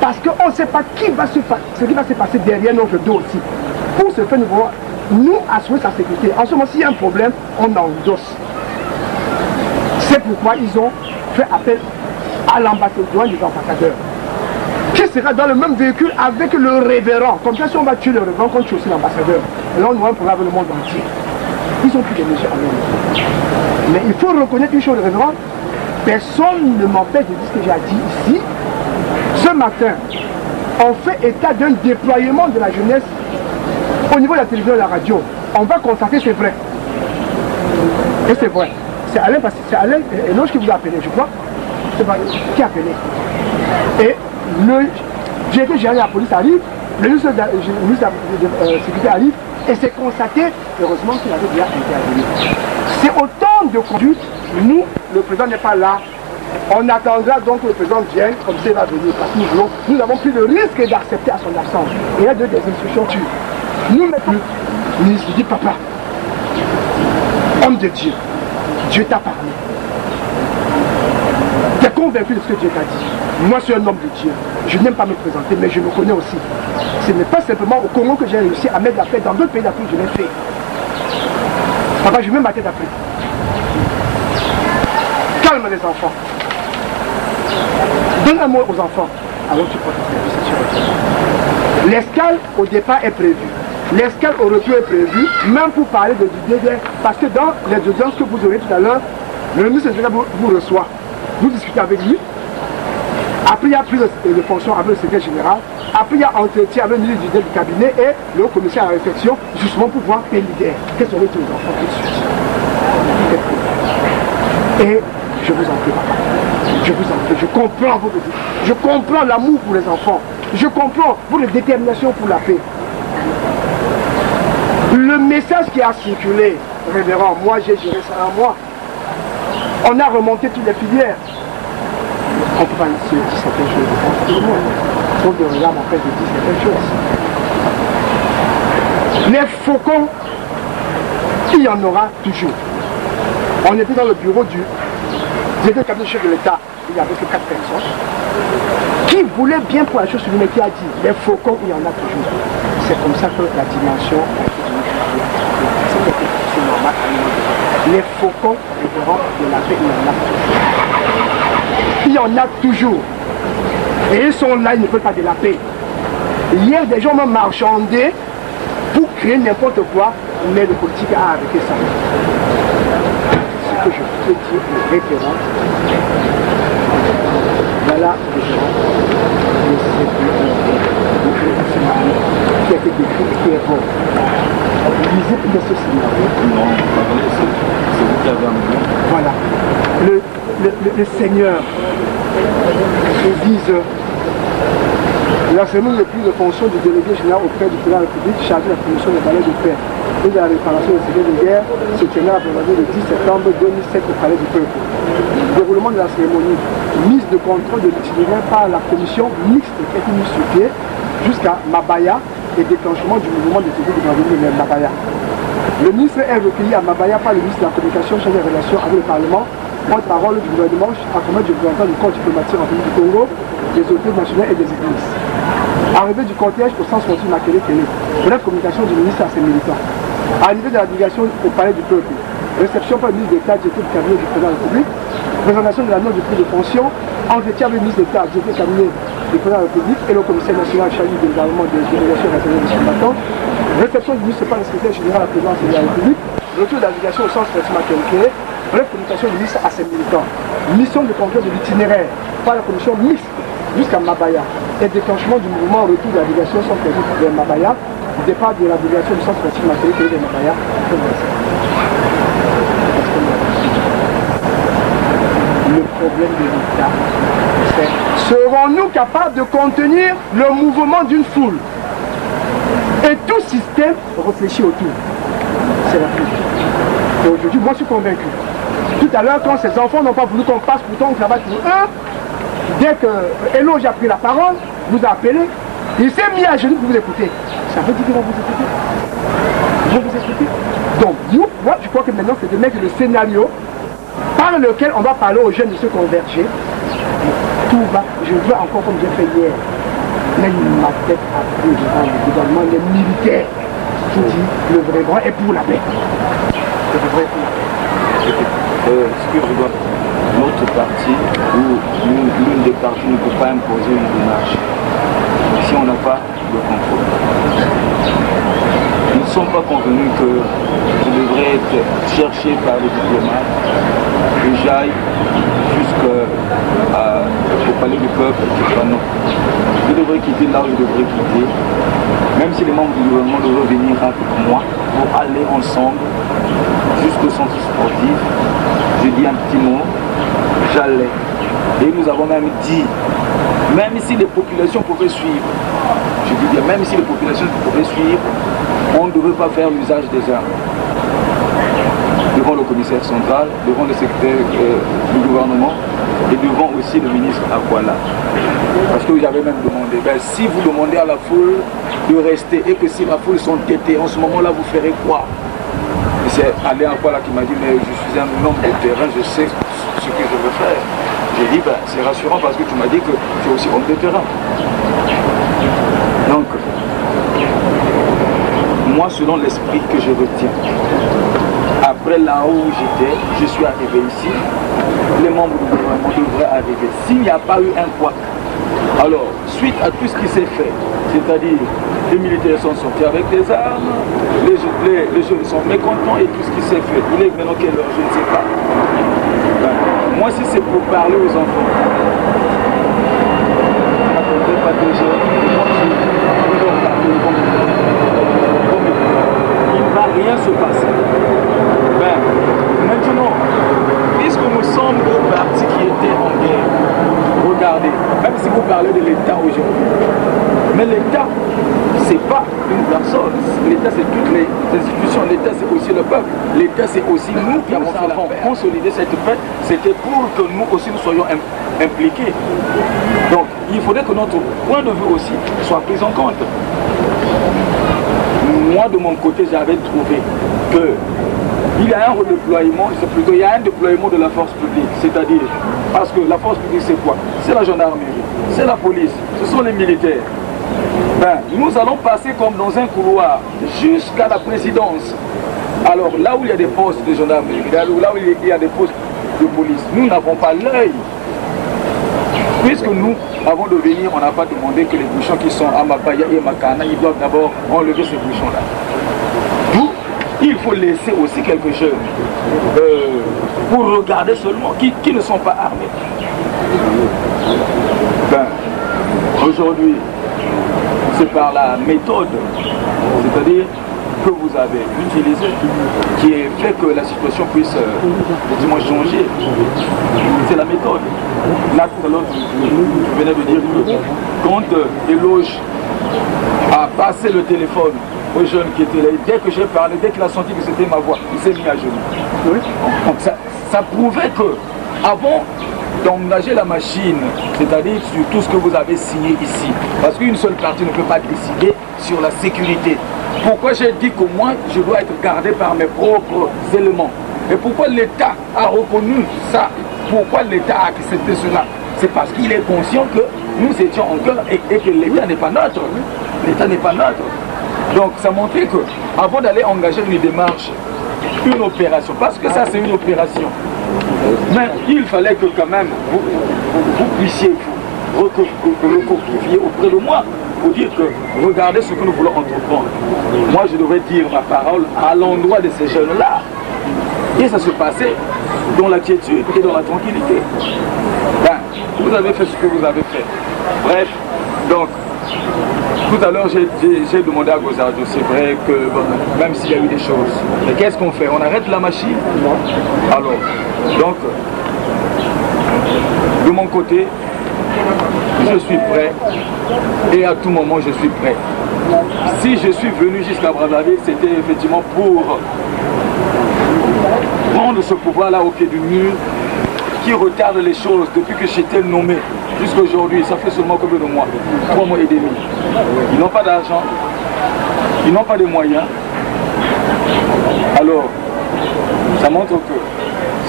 Parce qu'on ne sait pas ce qui va se passer derrière notre dos aussi. Pour ce faire, nous voulons nous assurer sa sécurité. En ce moment, s'il y a un problème, on endosse. C'est pourquoi ils ont fait appel à l'ambassadeur des ambassadeurs, qui sera dans le même véhicule avec le révérend. Comme ça, si on va tuer le révérend, on tue aussi l'ambassadeur. Et là, on aura un problème avec le monde entier. Ils ont pris des mesures à leur. Mais il faut reconnaître une chose, le révérend, personne ne m'empêche de dire ce que j'ai dit ici. Ce matin, on fait état d'un déploiement de la jeunesse au niveau de la télévision et de la radio. On va constater, c'est vrai. Et c'est vrai. C'est Alain, parce que c'est Alain et l'autre qui vous a appelé, je crois. C'est pas qui a appelé. Et le directeur général de la police arrive, le ministre de la sécurité arrive, et c'est constaté, heureusement, qu'il avait déjà intervenu. C'est autant de conduite. Nous, le président n'est pas là. On attendra donc que le président vienne, comme ça il va venir, parce que nous avons pris le risque d'accepter à son absence. Et il y a des instructions tues. Nous maintenant, le ministre dit, papa, homme de Dieu, Dieu t'a parlé. Tu es convaincu de ce que Dieu t'a dit. Moi, je suis un homme de Dieu. Je n'aime pas me présenter, mais je me connais aussi. Ce n'est pas simplement au Congo que j'ai réussi à mettre la paix. Dans d'autres pays d'Afrique, je l'ai fait. Papa, je mets ma tête d'Afrique. Calme les enfants. Donne un mot aux enfants. Alors tu portes le service. L'escale au départ est prévue. L'escale au retour est prévue, même pour parler de l'idée, parce que dans les audiences que vous aurez tout à l'heure, le ministre vous reçoit. Vous discutez avec lui. Après, il y a prise de fonction avec le secrétaire général. Après, il y a entretien avec le ministre du cabinet et le commissaire à la réflexion, justement pour voir quelle idée. Quels sont les enfants tout de suite. Et je vous en prie, papa. Je vous en prie. Je comprends vos petits. Je comprends l'amour pour les enfants. Je comprends votre détermination pour la paix. Le message qui a circulé, révérend, moi j'ai géré ça à moi. On a remonté toutes les filières. On ne peut pas se dire certaines choses, je pense, tout le monde. Sauf de là, en fait, de dire certaines choses. Les faucons, il y en aura toujours. On était dans le bureau du directeur cabinet chef de l'État, il y avait que 4 personnes, qui voulaient bien pour la chose sur lui, mais qui a dit, les faucons, il y en a toujours. C'est comme ça que la dimension, c'est normal. Les faucons, de la paix, il y en a toujours. Il y en a toujours. Et ils sont là, ils ne veulent pas de la paix. Hier, des gens m'ont marchandé pour créer n'importe quoi, mais le politique a arrêté ça. Ce que je peux dire, le référent, voilà le référent, qui a été décrit et qui est bon. Lisez peut-être ce scénario. Non, c'est vous qui avez un mot. Voilà. Le Seigneur dise la semaine de prise de fonction du délégué général auprès du président de la République chargé de la promotion des valeurs de paix et de la réparation des séquelles de guerre se tiendra à le 10 septembre 2007 au Palais du Peuple. Déroulement de la cérémonie, mise de contrôle de l'itinéraire par la commission mixte qui a été mise sur pied jusqu'à Mabaya et déclenchement du mouvement de sécurité du gouvernement de Mabaya. Le ministre est recueilli à Mabaya par le ministre de la Communication, chargé des relations avec le Parlement, porte-parole du gouvernement, accompagné du représentant du corps diplomatique en République du Congo, des autorités nationales et des églises. Arrivée du cortège au sens sportif Makele-Kele, bref communication du ministre à ses militants. Arrivée de la délégation au Palais du Peuple, réception par le ministre d'État, directeur du cabinet du président de la République, présentation de la note de prix de fonction, entretien avec le ministre d'État, directeur du cabinet du président de la République et le commissaire national chargé du gouvernement des délégations nationales des combattants, réception du ministre par le secrétaire général de la présidence de la République, retour de la délégation au sens sportif Makele-Kele, bref communication du ministre à ses militants, mission de contrôle de l'itinéraire par la commission mixte jusqu'à Mabaya et déclenchement du mouvement retour de la délégation sans prévu de Mabaya, départ de la délégation du centre sportif Makele-Kele de Mabaya. Le problème de l'État, c'est serons-nous capables de contenir le mouvement d'une foule? Et tout système réfléchit autour. C'est la plus. Et aujourd'hui, moi je suis convaincu. Tout à l'heure, quand ces enfants n'ont pas voulu qu'on passe pourtant on travaille pour eux, dès que Eloge a pris la parole, vous a appelé, il s'est mis à genoux pour vous écouter. Ça veut dire qu'ils vont vous écouter. Ils vont vous écouter. Donc, moi, je crois que maintenant, c'est de mettre le scénario par lequel on va parler aux jeunes de se converger. Tout va, je veux encore comme j'ai fait hier, même ma tête à plus devant le gouvernement, les militaires. qui dit le vrai droit est pour la paix. Le vrai droit est pour la paix. Ce que je dois, notre parti ou l'une des parties ne peut pas imposer une démarche si on n'a pas de contrôle. Nous ne sommes pas convenus que je devrais être cherché par les diplomates, que j'aille jusqu'au palais du peuple, non. Je devrais quitter là où je devrais quitter, même si les membres du gouvernement devraient venir avec moi pour aller ensemble jusqu'au centre sportif. Je dis un petit mot, j'allais. Et nous avons même dit, même si les populations pouvaient suivre, je dis bien, même si les populations pouvaient suivre, on ne devait pas faire l'usage des armes. Devant le commissaire central, devant le secrétaire du gouvernement et devant aussi le ministre Akwala. Parce que j'avais même demandé, si vous demandez à la foule de rester et que si la foule sont têtées, en ce moment-là, vous ferez quoi? Et c'est Alain Akwala qui m'a dit, mais je suis un homme de terrain, je sais ce que je veux faire. J'ai dit, c'est rassurant parce que tu m'as dit que tu es aussi homme de terrain. Donc, moi, selon l'esprit que je retiens, après là où j'étais, je suis arrivé ici, les membres du gouvernement devraient arriver. S'il n'y a pas eu un couac, alors, suite à tout ce qui s'est fait, c'est-à-dire les militaires sont sortis avec des armes, les jeunes sont mécontents et tout ce qui s'est fait, il est maintenant quelle heure, je ne sais pas. Moi, si c'est pour parler aux enfants, je n'attendrai pas 2 heures, moi je dois parler aux enfants. Il ne va rien se passer. Maintenant, puisque nous sommes des partis qui étaient en guerre, regardez, même si vous parlez de l'État aujourd'hui, mais l'État, c'est pas une personne, l'État c'est toutes les institutions, l'État c'est aussi le peuple, l'État c'est aussi nous qui avons consolidé cette fête, c'était pour que nous aussi nous soyons impliqués. Donc il faudrait que notre point de vue aussi soit pris en compte. Moi de mon côté j'avais trouvé que il y a un redéploiement, c'est plutôt il y a un déploiement de la force publique, c'est-à-dire, parce que la force publique c'est quoi? C'est la gendarmerie, c'est la police, ce sont les militaires. Nous allons passer comme dans un couloir jusqu'à la présidence. Alors là où il y a des postes de gendarmerie, là où il y a des postes de police, nous n'avons pas l'œil. Puisque nous, avant de venir, on n'a pas demandé que les bouchons qui sont à Mapaya et Makana, ils doivent d'abord enlever ces bouchons-là. D'où il faut laisser aussi quelques jeunes pour regarder seulement, qui ne sont pas armés. Aujourd'hui, c'est par la méthode, c'est-à-dire que vous avez utilisée, qui fait que la situation puisse changer. C'est la méthode. Là, tout à l'heure, tu venais de dire que quand Eloge a passé le téléphone aux jeunes qui étaient là, dès que j'ai parlé, dès qu'il a senti que c'était ma voix, il s'est mis à genoux. Donc ça prouvait que, avant d'engager la machine, c'est-à-dire sur tout ce que vous avez signé ici, parce qu'une seule partie ne peut pas décider sur la sécurité. Pourquoi j'ai dit que moi, je dois être gardé par mes propres éléments? Et pourquoi l'État a reconnu ça? Pourquoi l'État a accepté cela? C'est parce qu'il est conscient que nous étions en cœur et que l'État n'est pas neutre. L'État n'est pas neutre. Donc ça montrait que, avant d'aller engager une démarche, une opération, parce que ça c'est une opération, mais il fallait que quand même vous puissiez vous recouvrir auprès de moi pour dire que regardez ce que nous voulons entreprendre. Moi je devrais dire ma parole à l'endroit de ces jeunes-là. Et ça se passait dans la quiétude et dans la tranquillité. Vous avez fait ce que vous avez fait. Bref, donc tout à l'heure j'ai demandé à Gozardo, c'est vrai que même s'il y a eu des choses, mais qu'est-ce qu'on fait? On arrête la machine? Alors, donc, de mon côté, je suis prêt et à tout moment je suis prêt. Si je suis venu jusqu'à Brazzaville, c'était effectivement pour prendre ce pouvoir-là au pied du mur qui retarde les choses depuis que j'étais nommé jusqu'à aujourd'hui. Ça fait seulement combien de mois? 3 mois et demi. Ils n'ont pas d'argent, ils n'ont pas de moyens. Alors, ça montre que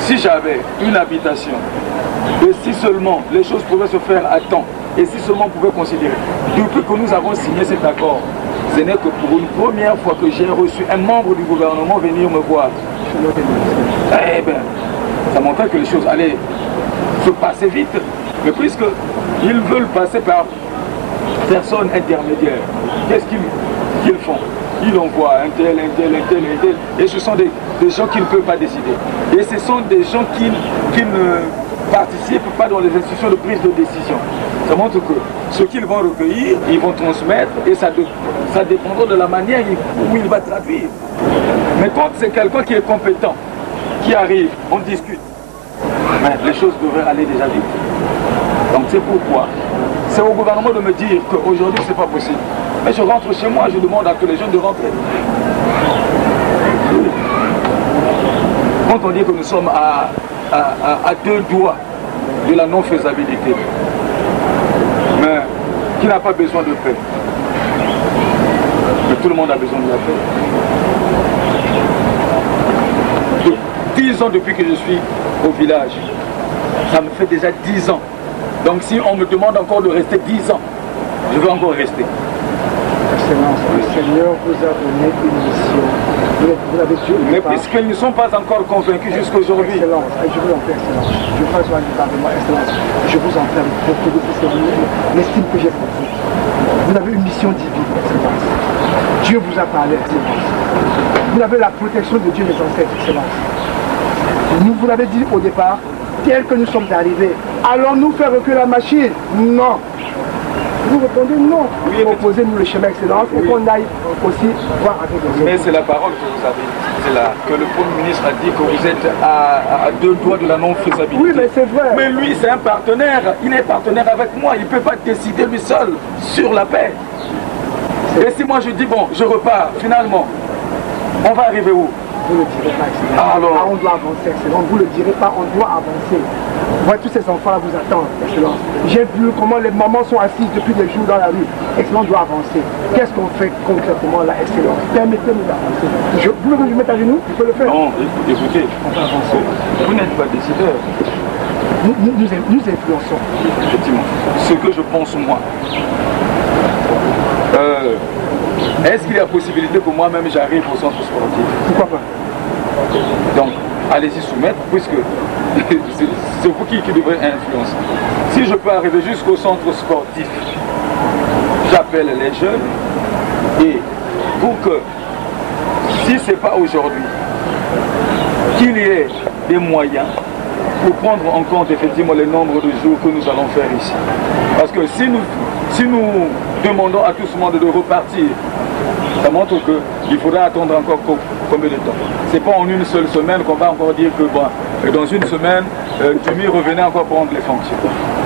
si j'avais une habitation, et si seulement les choses pouvaient se faire à temps, et si seulement on pouvait considérer, depuis que nous avons signé cet accord, Ce n'est que pour une première fois que j'ai reçu un membre du gouvernement venir me voir. Eh bien, ça montrait que les choses allaient se passer vite. Mais puisqu'ils veulent passer par personne intermédiaire, qu'est-ce qu'ils font? Ils envoient un tel. Et ce sont des gens qui ne peuvent pas décider. Et ce sont des gens qui ne participent pas dans les institutions de prise de décision. Ça montre que ce qu'ils vont recueillir, ils vont transmettre et ça dépendra de la manière où il va traduire. Mais quand c'est quelqu'un qui est compétent, qui arrive, on discute, mais les choses devraient aller déjà vite. Donc c'est pourquoi c'est au gouvernement de me dire qu'aujourd'hui c'est pas possible. Mais je rentre chez moi, je demande à tous les jeunes de rentrer. Quand on dit que nous sommes à 2 doigts de la non-faisabilité, mais qui n'a pas besoin de paix? Mais tout le monde a besoin de la paix. 10 ans depuis que je suis au village, ça me fait déjà 10 ans. Donc si on me demande encore de rester 10 ans, je veux encore rester. Excellence, le Seigneur vous a donné une mission. Vous avez Dieu. Mais puisqu'ils ne sont pas encore convaincus jusqu'à aujourd'hui. Excellence, je vous en prie, Excellence. Je passe sur un département, Excellence. Je vous en prie pour que l'estime que j'ai pour vous. Vous avez une mission divine, Excellence. Dieu vous a parlé, Excellence. Vous avez la protection de Dieu, mes ancêtres, Excellence. Vous l'avez dit au départ, tel que nous sommes arrivés, allons-nous faire reculer la machine? Non. Vous répondez non. Oui, proposez-nous le chemin, Excellence, et qu'on aille aussi voir avec les autres. Mais c'est la parole que vous avez. C'est là que le Premier ministre a dit que vous êtes à 2 doigts de la non-faisabilité. Oui, mais c'est vrai. Mais lui, c'est un partenaire. Il est partenaire avec moi. Il ne peut pas décider lui seul sur la paix. Et si moi je dis, bon, je repars, finalement, on va arriver où? Vous ne le direz pas, Excellence. Alors, on doit avancer, Excellence. Vous ne le direz pas, on doit avancer. Voyez, tous ces enfants-là vous attendent, Excellence. J'ai vu comment les mamans sont assises depuis des jours dans la rue. Excellence doit avancer. Qu'est-ce qu'on fait concrètement là, Excellence? Permettez-nous d'avancer. Vous voulez que je mette à genoux? Je peux le faire. Non, écoutez, on va avancer. Vous n'êtes pas décideur. Nous influençons. Effectivement. Ce que je pense moi. Est-ce qu'il y a possibilité que moi-même j'arrive au centre sportif? Pourquoi pas? Donc, allez-y soumettre, puisque c'est vous qui devrez influencer. Si je peux arriver jusqu'au centre sportif, j'appelle les jeunes et pour que, si ce n'est pas aujourd'hui, qu'il y ait des moyens pour prendre en compte effectivement le nombre de jours que nous allons faire ici. Parce que si nous demandons à tout ce monde de repartir, ça montre qu'il faudra attendre encore combien de temps. Ce n'est pas en une seule semaine qu'on va encore dire que bon, dans une semaine, Tumi revenait encore prendre les fonctions.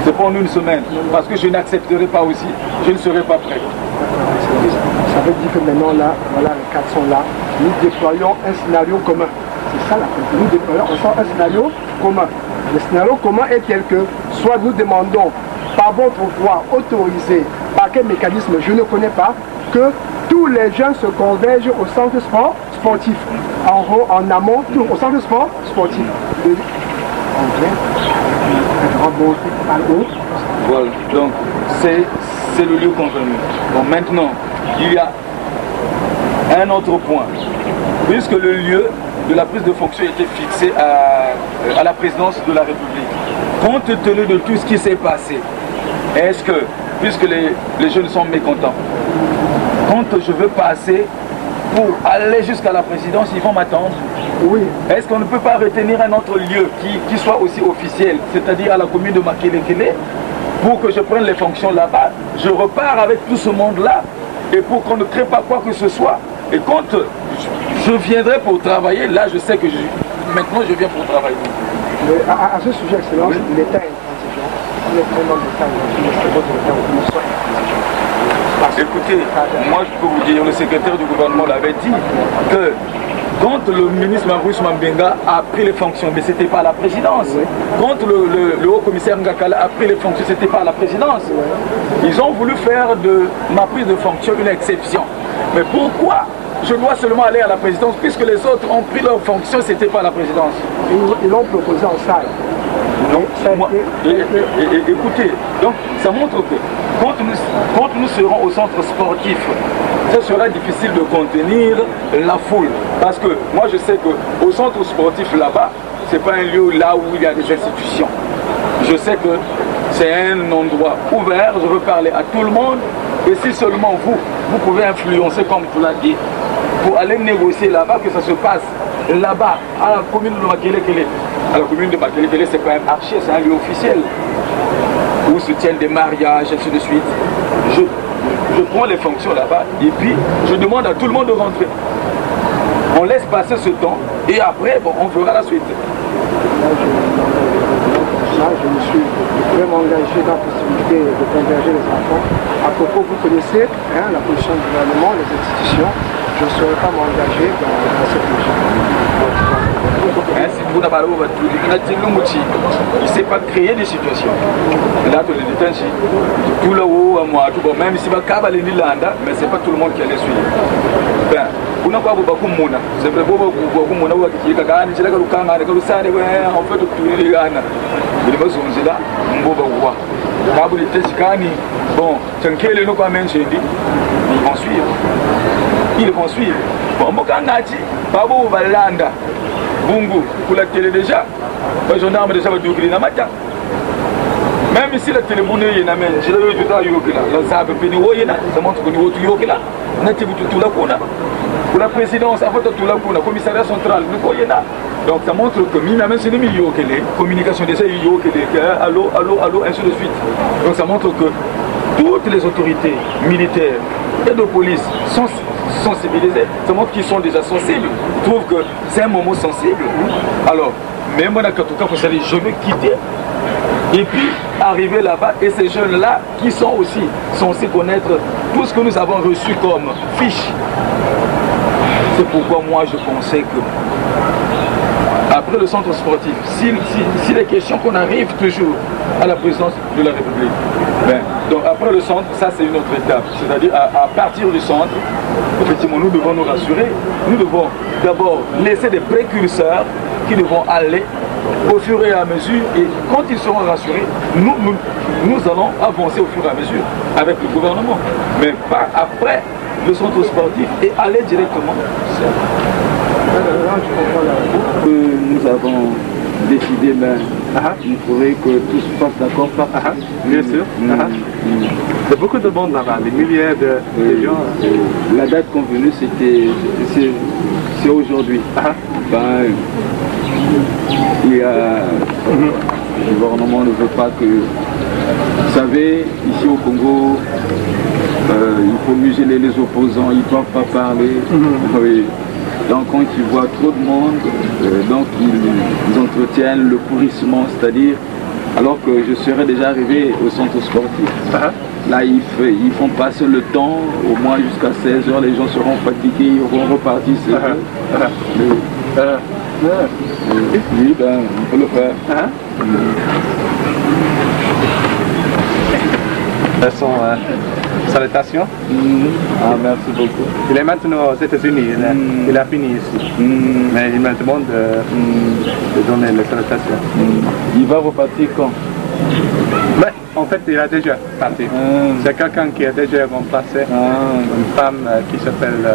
Ce n'est pas en une semaine, parce que je n'accepterai pas aussi, je ne serai pas prêt. Ça veut dire que maintenant là, voilà, les 4 sont là, nous déployons un scénario commun. C'est ça la question. Nous déployons ensemble un scénario commun. Le scénario commun est tel que, soit nous demandons par votre voie autorisée, par quel mécanisme, je ne connais pas, que tous les jeunes se convergent au centre sportif. En haut, en amont, tout, au centre sportif. Voilà, donc c'est le lieu convenu. Bon, maintenant, il y a un autre point. Puisque le lieu de la prise de fonction était fixé à la présidence de la République, compte tenu de tout ce qui s'est passé, est-ce que, puisque les jeunes sont mécontents, quand je veux passer pour aller jusqu'à la présidence, ils vont m'attendre? Oui. Est-ce qu'on ne peut pas retenir un autre lieu qui soit aussi officiel, c'est-à-dire à la commune de Makelekele, pour que je prenne les fonctions là-bas? Je repars avec tout ce monde-là, et pour qu'on ne crée pas quoi que ce soit. Et quand je viendrai pour travailler, là je sais que maintenant je viens pour travailler. À ce sujet, Excellence, oui. L'État est intransigeant. On est vraiment l'État, c'est votre État, vous soyez intransigeant. Écoutez, moi je peux vous dire, le secrétaire du gouvernement l'avait dit, que quand le ministre Maurice Mambenga a pris les fonctions, mais ce n'était pas à la présidence. Oui. Quand le haut-commissaire Ngakala a pris les fonctions, ce n'était pas à la présidence. Oui. Ils ont voulu faire de ma prise de fonction une exception. Mais pourquoi je dois seulement aller à la présidence puisque les autres ont pris leurs fonctions, ce n'était pas à la présidence? Ils l'ont proposé en salle. Donc, écoutez, donc ça montre que quand nous serons au centre sportif, ça sera difficile de contenir la foule. Parce que moi je sais qu'au centre sportif là-bas, c'est pas un lieu là où il y a des institutions. Je sais que c'est un endroit ouvert, je veux parler à tout le monde. Et si seulement vous pouvez influencer, comme tu l'as dit, pour aller négocier là-bas, que ça se passe là-bas, à la commune de Makelekele. À la commune de Makelekele, c'est quand même archi, c'est un lieu officiel, où se tiennent des mariages, ainsi de suite. Je prends les fonctions là-bas, et puis je demande à tout le monde de rentrer. On laisse passer ce temps, et après, bon, on verra la suite. Je me suis vraiment engagé dans la possibilité de converger les enfants. À propos, vous connaissez la position du gouvernement, les institutions. Je ne saurais pas m'engager dans cette position. Il ne sait pas créer des situations. Là, tu le dis, tout là-haut, même si mais ce n'est pas tout le monde qui allait suivre. Ben, kuna kwa beaucoup mona c'est vrai beaucoup mona wa kika gani chila kalukanga ne kalusane en fait tout ligana bili bazonzila mboba kwa kabuli teshikani bon tankele no kwa menchendi ils vont suivre bon mokangati babo balanda bungu kula télé déjà ba gendarme déjà ba dukili na mata même si la télé bune yena men jila yo tuta yokila la sabe pini woyena ça montre que ni wotu yokila na tibu tutula kuna pour la présidence, avant tout le commissariat central, donc ça montre que la communication des allô, ainsi de suite. Donc ça montre que toutes les autorités militaires et de police sont sensibilisées. Ça montre qu'ils sont déjà sensibles. Ils trouvent que c'est un moment sensible. Alors, même en tout cas, je vais quitter. Et puis arriver là-bas, et ces jeunes-là qui sont aussi censés connaître tout ce que nous avons reçu comme fiche. C'est pourquoi moi je pensais que après le centre sportif, si les questions qu'on arrive toujours à la présidence de la République, donc après le centre, ça c'est une autre étape. C'est-à-dire à partir du centre, effectivement nous devons nous rassurer, nous devons d'abord laisser des précurseurs qui devront aller au fur et à mesure, et quand ils seront rassurés, nous allons avancer au fur et à mesure avec le gouvernement, mais pas après le centre sportif et aller directement. Nous avons décidé, mais il faudrait que tous fassent d'accord par bien sûr. Il y a beaucoup de monde là-bas, des milliers de gens. La date convenue, c'est aujourd'hui. Il y a, le gouvernement ne veut pas que, vous savez, ici au Congo, il faut museler les opposants, ils ne doivent pas parler. Oui. Donc quand ils voient trop de monde, donc ils entretiennent le pourrissement, c'est-à-dire, alors que je serais déjà arrivé au centre sportif. Là, ils font passer le temps, au moins jusqu'à 16h, les gens seront fatigués, ils vont repartir. Oui, ben, on peut le faire. Salutations. Merci beaucoup. Il est maintenant aux États-Unis, il a fini ici. Mais il me demande de donner les salutations. Il va repartir quand? En fait, il a déjà parti. C'est quelqu'un qui a déjà remplacé une femme qui s'appelle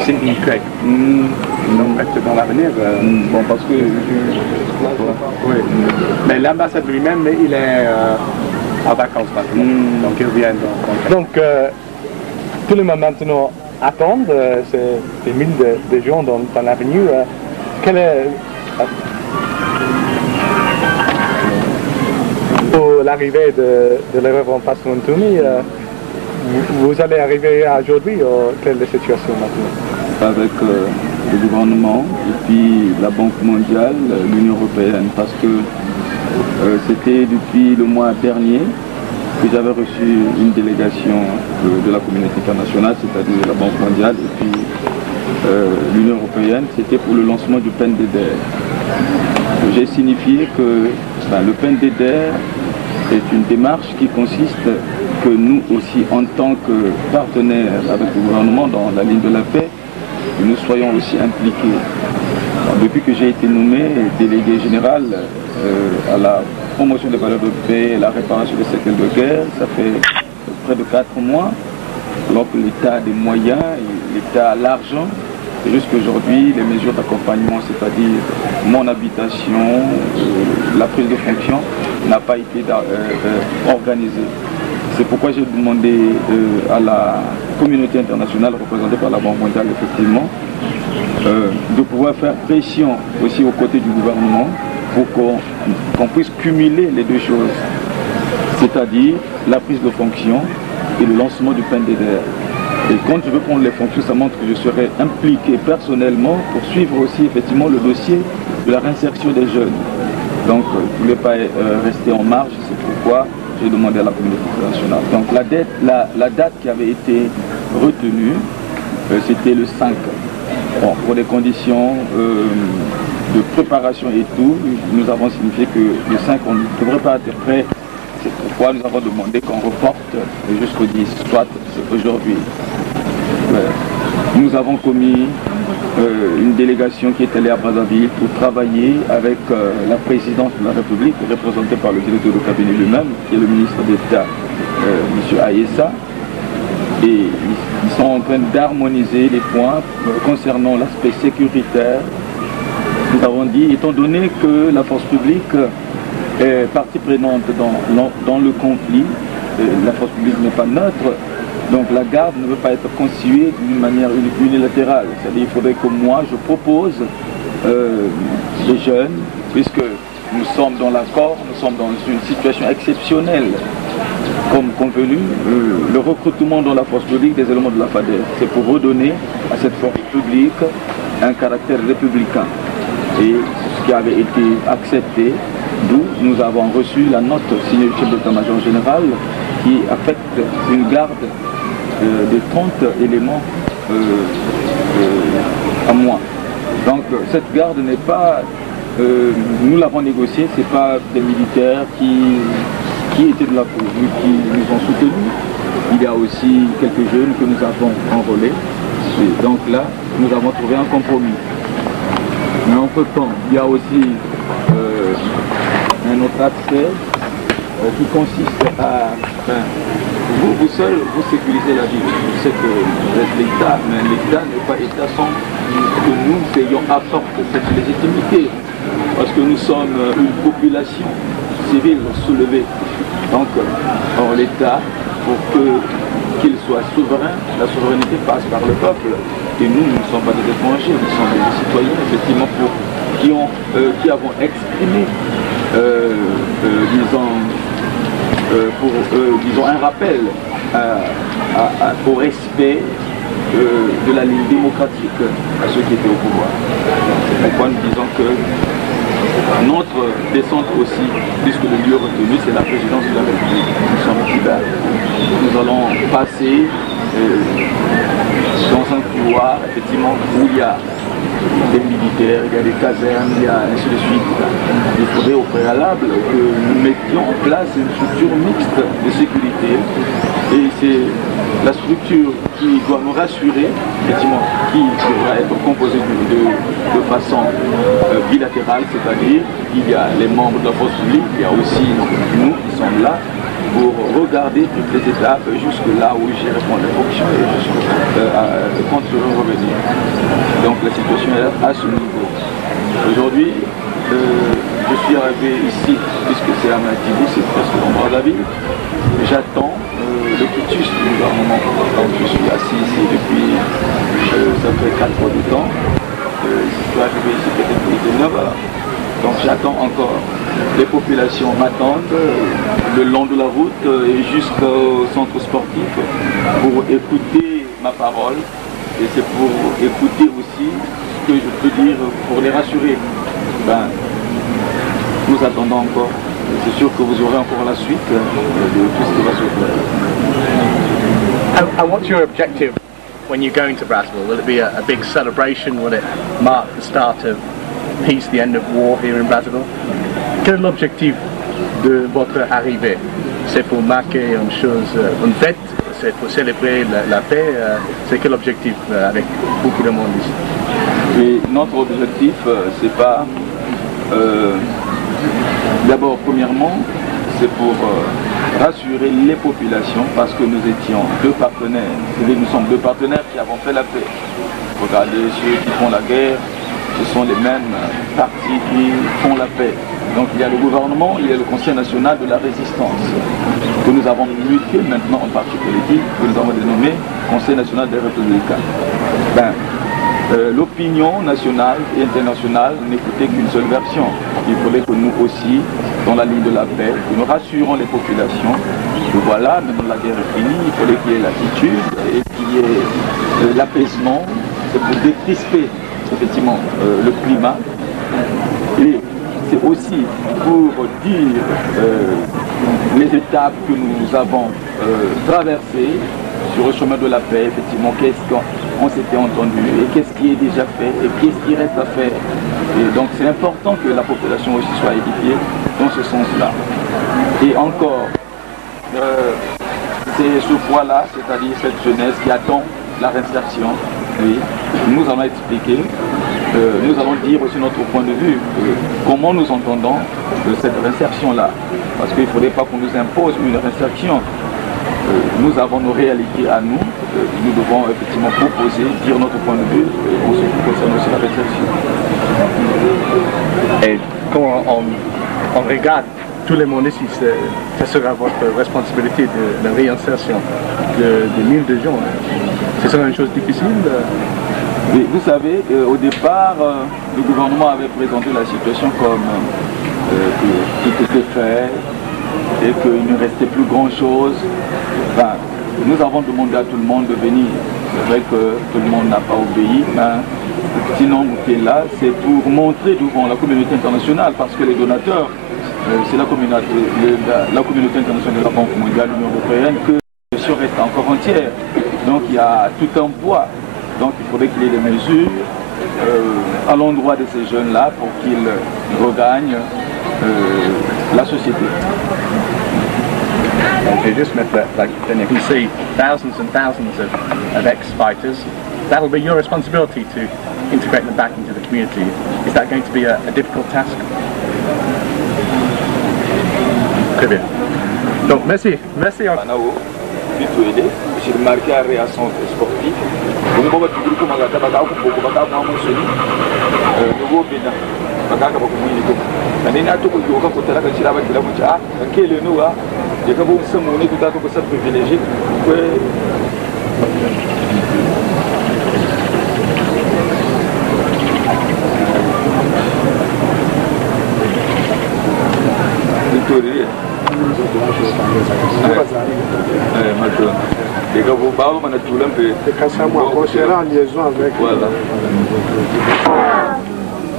Cindy Craig. Donc, dans l'avenir, bon, parce que oui. Mais l'ambassade lui-même, il est en vacances maintenant. Donc, il vient. Donc, tout le monde maintenant attendent. C'est des milliers de gens dans l'avenue. Quelle est pour l'arrivée de la révérend Pasteur Ntoumi, vous allez arriver aujourd'hui ou quelle est la situation maintenant? Avec le gouvernement et puis la Banque mondiale, l'Union européenne, parce que c'était depuis le mois dernier que j'avais reçu une délégation de la communauté internationale, c'est-à-dire la Banque mondiale et puis l'Union européenne, c'était pour le lancement du PNDDR. J'ai signifié que le PNDDR est une démarche qui consiste que nous aussi, en tant que partenaires avec le gouvernement dans la ligne de la paix, nous soyons aussi impliqués. Depuis que j'ai été nommé délégué général, à la promotion des valeurs de paix et la réparation des séquelles de guerre. Ça fait près de 4 mois, alors que l'État a des moyens, l'État a l'argent. C'est juste qu'aujourd'hui, les mesures d'accompagnement, c'est-à-dire mon habitation, la prise de fonction, n'a pas été organisée. C'est pourquoi j'ai demandé à la communauté internationale représentée par la Banque mondiale, effectivement, de pouvoir faire pression aussi aux côtés du gouvernement pour qu'on puisse cumuler les deux choses, c'est-à-dire la prise de fonction et le lancement du PNDDR. Et quand je veux prendre les fonctions, ça montre que je serai impliqué personnellement pour suivre aussi effectivement le dossier de la réinsertion des jeunes. Donc je ne voulais pas rester en marge, c'est pourquoi j'ai demandé à la communauté internationale. Donc la date qui avait été retenue, c'était le 5. Bon, pour des conditions de préparation et tout, nous avons signifié que le 5, on ne devrait pas être prêt. C'est pourquoi nous avons demandé qu'on reporte jusqu'au 10, soit aujourd'hui. Nous avons commis une délégation qui est allée à Brazzaville pour travailler avec la présidence de la République, représentée par le directeur de cabinet lui-même, qui est le ministre d'État, M. Aïssa. Et ils sont en train d'harmoniser les points concernant l'aspect sécuritaire. Nous avons dit, étant donné que la force publique est partie prenante dans le conflit, la force publique n'est pas neutre, donc la garde ne veut pas être constituée d'une manière unilatérale. C'est-à-dire qu'il faudrait que moi je propose les jeunes, puisque nous sommes dans l'accord, nous sommes dans une situation exceptionnelle, comme convenu, le recrutement dans la force publique des éléments de la FADER. C'est pour redonner à cette force publique un caractère républicain. Et ce qui avait été accepté, d'où nous avons reçu la note signée du chef d'état-major général qui affecte une garde de 30 éléments à moins. Donc cette garde n'est pas, nous l'avons négociée, ce n'est pas des militaires qui étaient de la police, qui nous ont soutenus. Il y a aussi quelques jeunes que nous avons enrôlés. Et donc là, nous avons trouvé un compromis. Mais entre-temps, il y a aussi un autre aspect qui consiste à... vous seul, vous sécurisez la ville. Je sais que vous êtes l'État, mais l'État n'est pas État sans que nous ayons apporté cette légitimité. Parce que nous sommes une population civile soulevée. Donc, l'État, pour qu'il soit souverain, la souveraineté passe par le peuple. Et nous ne sommes pas des étrangers, nous sommes des citoyens, effectivement, qui avons exprimé, disons, un rappel au respect de la ligne démocratique à ceux qui étaient au pouvoir. C'est pourquoi nous disons que notre descente aussi, puisque le lieu retenu, c'est la présidence de la République. Nous sommes Cuba. Nous allons passer dans un couloir, effectivement, où il y a des militaires, il y a des casernes, il y a ainsi de suite. Il faudrait au préalable que nous mettions en place une structure mixte de sécurité. Et c'est la structure qui doit nous rassurer, effectivement, qui devra être composée de façon bilatérale, c'est-à-dire qu'il y a les membres de la force publique, il y a aussi nous qui sommes là pour regarder toutes les étapes jusque là où j'ai répondu aux fonctions et quand je veux revenir. Donc la situation est à ce niveau. Aujourd'hui, je suis arrivé ici, puisque c'est à Matibou, c'est presque dans Brazzaville. J'attends le quitus du gouvernement. Donc je suis assis ici depuis, ça fait 4 mois de temps. Je suis arrivé ici peut-être pour 9 heures. Donc j'attends encore. Les populations m'attendent le long de la route et jusqu'au centre sportif pour écouter ma parole. Et c'est pour écouter aussi ce que je peux dire pour les rassurer. Nous attendons encore. C'est sûr que vous aurez encore la suite de tout ce qui va se faire. And what's your objective when you go into Brazzaville? Will it be a big celebration? Will it mark the start of peace, the end of war here in Brazzaville? Quel est l'objectif de votre arrivée? C'est pour marquer une chose, une fête? C'est pour célébrer la paix? C'est quel objectif avec beaucoup de monde ici? Et notre objectif, c'est pas D'abord, premièrement, c'est pour rassurer les populations parce que nous étions deux partenaires. Nous sommes deux partenaires qui avons fait la paix. Regardez ceux qui font la guerre, ce sont les mêmes partis qui font la paix. Donc il y a le gouvernement, il y a le Conseil national de la résistance que nous avons muté maintenant en parti politique, que nous avons dénommé Conseil national des républicains. L'opinion nationale et internationale n'écoutait qu'une seule version. Il faudrait que nous aussi, dans la ligne de la paix, que nous rassurons les populations que voilà, maintenant la guerre est finie, il fallait qu'il y ait l'attitude et qu'il y ait l'apaisement, c'est pour décrisper effectivement le climat. Et c'est aussi pour dire les étapes que nous avons traversées sur le chemin de la paix, effectivement, qu'est-ce qu'on s'était entendu et qu'est-ce qui est déjà fait et qu'est-ce qui reste à faire. Et donc c'est important que la population aussi soit édifiée dans ce sens-là. Et encore, c'est ce poids-là, c'est-à-dire cette jeunesse qui attend la réinsertion. Oui, nous allons expliquer, nous allons dire aussi notre point de vue, comment nous entendons cette réinsertion-là. Parce qu'il ne faudrait pas qu'on nous impose une réinsertion. Nous avons nos réalités à nous, nous devons effectivement proposer, dire notre point de vue en ce qui concerne aussi la réinsertion. Et quand on regarde tout le monde ici, ce sera votre responsabilité de la réinsertion de 1000 de gens. Ce sera une chose difficile. Oui, vous savez, au départ, le gouvernement avait présenté la situation comme que tout était fait et qu'il ne restait plus grand-chose. Enfin, nous avons demandé à tout le monde de venir. C'est vrai que tout le monde n'a pas obéi, mais le petit nombre qui est là, c'est pour montrer devant la communauté internationale, parce que les donateurs, c'est la communauté internationale de la Banque mondiale, l'Union européenne, que la situation reste encore entière. Donc il y a tout un poids. Donc il faudrait qu'il y ait des mesures à l'endroit de ces jeunes-là pour qu'ils regagnent la société. You just met that, then you can see thousands and thousands of ex-fighters. That'll be your responsibility to integrate them back into the community. Is that going to be a difficult task? Très bien. Donc merci. J'ai remarqué la réaction sportive. On va voir tout le monde qui va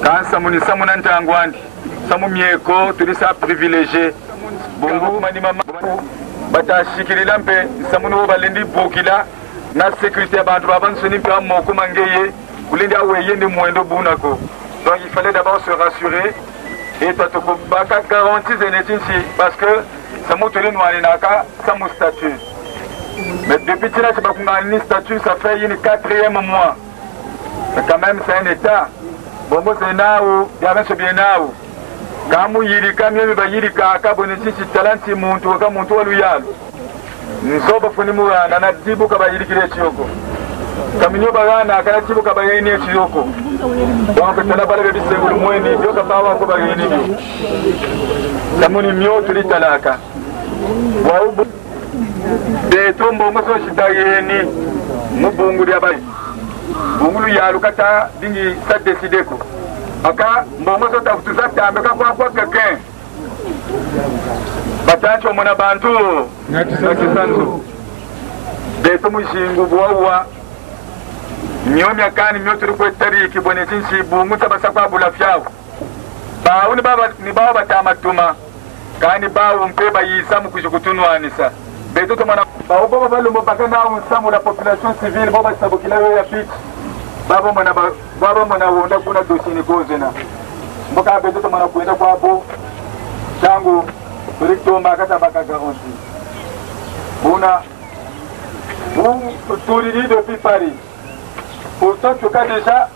Quand Samouni Samounantangwandi, Samou Mieko, tu ça privilégié. Bongo Manimama, Bata Shikirilampe, Samouno Balendi Bokila, na sécurité Bandro avant de se nier à Moko Mangeye, Koulinda Weye de Moendo Bunako. Donc il fallait d'abord se rassurer et Tatoko Baka garantit Zenetinchi parce que Samou Tolin Walinaka, Samou statut. Mais depuis que tu as un statut, ça fait une 4e mois. Mais quand même, c'est un état. Bon, c'est Nao, il y a un bien Nao. Quand vous y quand même, il y a un bonus, si talent, si mon tour, comme mon tour, loyal. Nous sommes venus à Nanatibo Kabayiri Kiretioko. Camino Bagana, Karatibo Kabayini Chioko. Donc, tu n'as pas le bébé, c'est le moins de Yokapawa Kobayini. Samuni Mio, tu es Talaka. De tombo moso shitayeni mubungu ya bai bungulu ya lukata dingi sa décider ko aka mbomoso ta futuza tambeka kwa keke batancho mona bantu nakisanzu de tomu shingu bwawa nyomi akani myoto ko tari kibonetinshi bungu tabasa kwa bulafyao ba uni baba ni baba tamatuma kani bawo mpeba yisamu kujukutunwanisa beto tomana baobo balumbo bakana unsamu la population civile baba sabukila ya pitch baba mwana wonda kuna dosini kozena mboka beto tomana kuenda kwa bo changu rikto makata baka garanti una touridi depuis Paris pourtant tu as déjà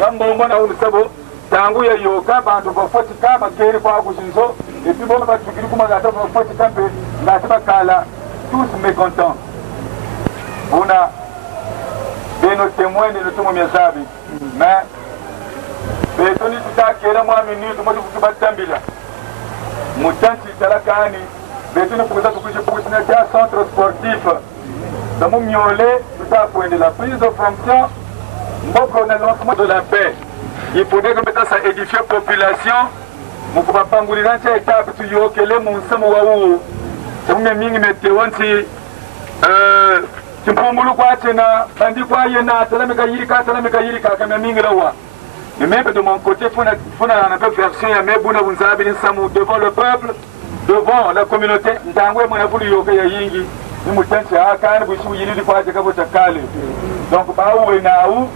yambo mwana unsabo tangu ya yoka bantu bafatika bakeri kwa kuzinzo et puis bon batukiri kuma gata bafatika pe ngati bakala tous mécontents on a des nos témoins de notre miazabi mais betoni tutakera mwa minute mo tubatambila mutanti talakani betoni pour ça pour un centre sportif dans mon miolé tout à point de la prise de fonction mboko na lancement de la paix. Il faudrait que maintenant ça édifie la population. Mon papa Pangulina t'a étape tu yo kele mon samu waou. C'est une mingi météonti. Tu peux moulu quoi tena bandi quoi yena talamika yirika comme mingi lawa. Mais même de mon côté faut un peu version ya mebuna bunzabi ni samu devant le peuple, devant la communauté. Ndangwe mwana voulu yo ke ya yingi. Ni mutanti akani bushu yiri di kwa jaka bota kale. Donc baou na ou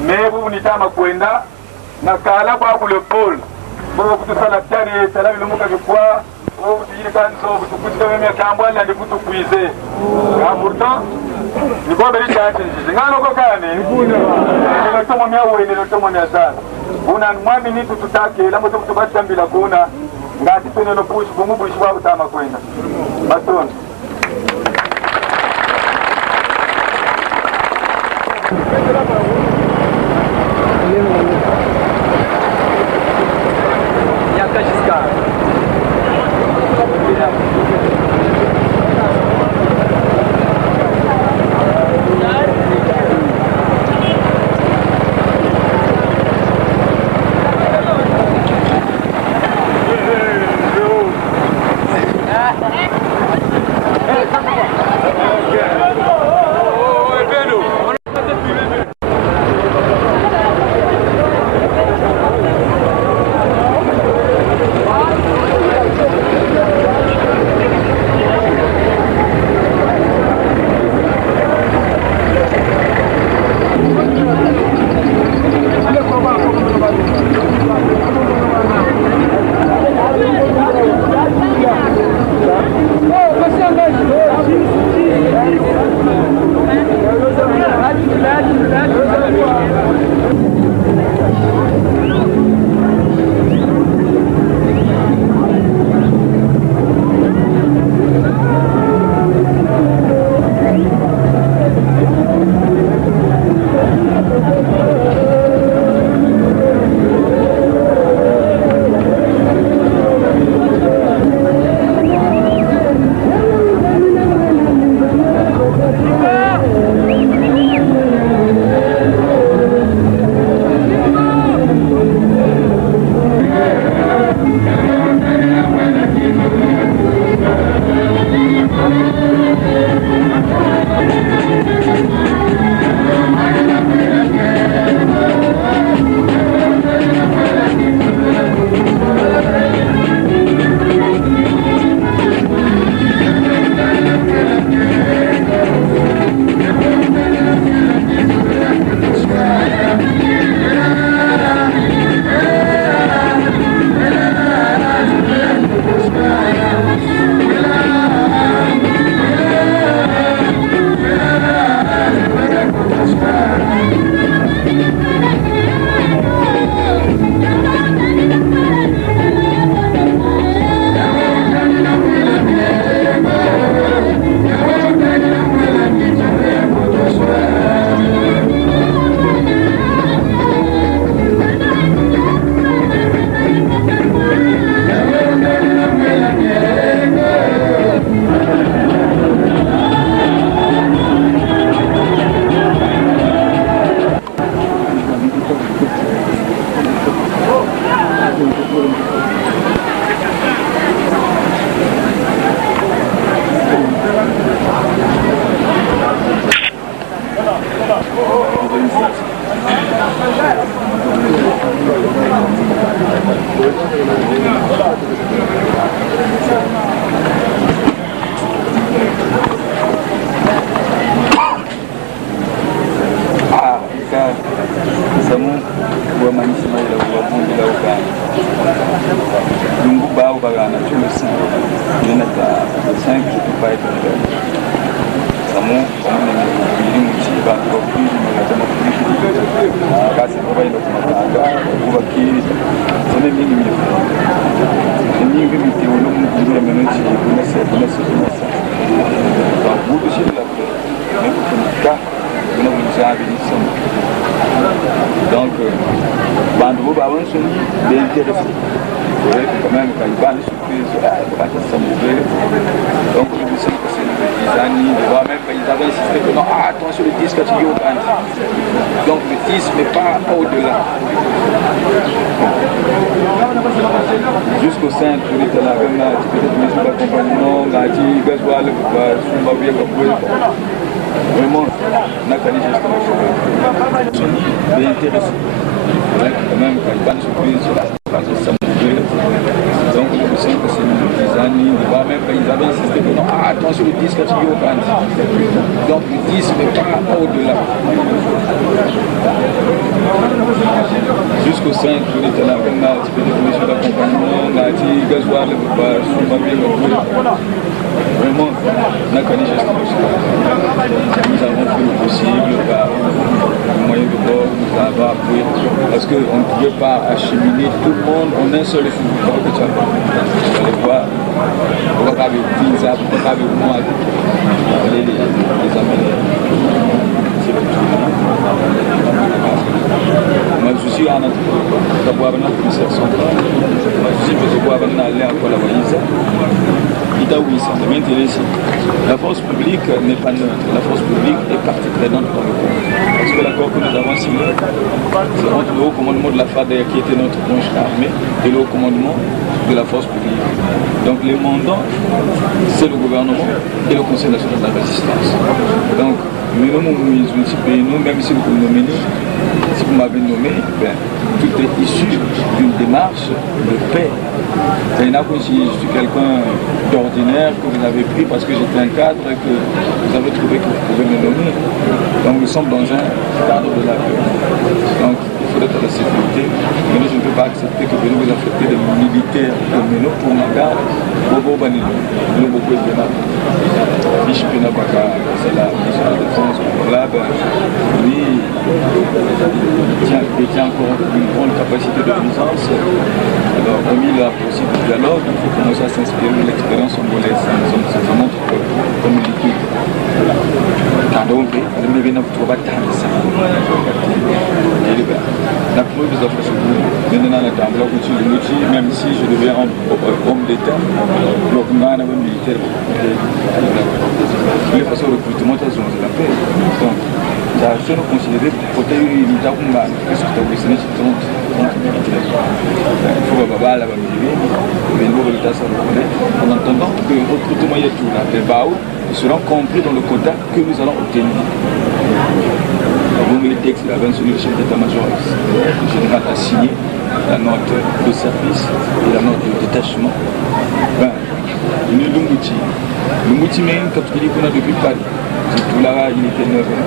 mais vous n'êtes pas kwenda na kala kwa kule pole pour que ça la tani tala le muka kwa au dire quand so vous pouvez même kambwa la de kutu kuize pourtant ni kwa beli chance ngalo ko kane ni tomo mia wewe ni tomo mia sana una mwami ni tutake la mtu tubatambila kuna ngati tene no push bomu bushi wa utama kwenda patron Kasi kuba ino kumatanga kuba ki sone mingi mingi mingi mingi wolo mukuru menonchi kunase donc vous aussi la même ka nous vous avez donc bando ba ban soni des intéressés quand même quand il va les surprises ça s'amuser donc le monsieur que c'est des années de voir même quand ils avaient insisté que non attention le disque tu y donc le disque mais pas au-delà jusqu'au sein de l'état là peut-être maison d'accompagnement gati gasoil sumba bien vraiment n'a qu'à les gestion des intéressés quand même quand il va les surprises ça s'amuser donc le monsieur que c'est des années de voir même quand ils avaient insisté que non attention le disque tu y donc le disque mais pas au-delà jusqu'au sein de l'état là peut-être maison d'accompagnement gati gasoil sumba bien vraiment n'a qu'à les gestion nous avons fait le possible le moyen de bord nous avons appuyé parce qu'on ne pouvait pas acheminer tout le monde en un seul jour. Vous allez voir, on va pas avec pizza, on va pas avec moi, les amener. Moi je suis en train d'avoir une commissaire centrale, je suis d'avoir un aller encore la valise. Ça m'intéresse. La force publique n'est pas neutre. La force publique est partie prenante dans le compte. Parce que l'accord que nous avons signé, c'est entre le haut commandement de la FADER qui était notre branche armée et le haut commandement de la force publique. Donc les mandants, c'est le gouvernement et le Conseil national de la résistance. Donc, nous, même si vous nous nommez, si vous m'avez nommé, ben, tout est issu d'une démarche de paix. Il y en a que si je suis quelqu'un d'ordinaire que vous avez pris parce que j'étais un cadre et que vous avez trouvé que vous pouvez me nommer. Donc nous sommes dans un cadre de la paix. Donc il faut être à la sécurité. Mais je ne peux pas accepter que vous nous affectez des militaires comme nous pour ma garde. Nous beaucoup de démarches. Si je peux n'a pas c'est la mission de défense. Là, lui, il tient encore une grande capacité de puissance. Alors, remis la possible dialogue, il faut commencer à s'inspirer de l'expérience angolaise. Ça montre comme liquide. Donc, nous devons trouver même si je deviens homme d'État, le militaire, de façon recrutement, ça c'est la paix. Donc, ça se considérer pour protéger l'unité humaine, parce que tu as oublié il faut que la en attendant que le recrutement est tout là, les BAO seront compris dans le quota que nous allons obtenir. Le texte, il avait le chef d'état-major général a signé la note de service et la note de détachement. Le Mouti même, quand il est qu'on a depuis Paris, tout là, il était 9 ans.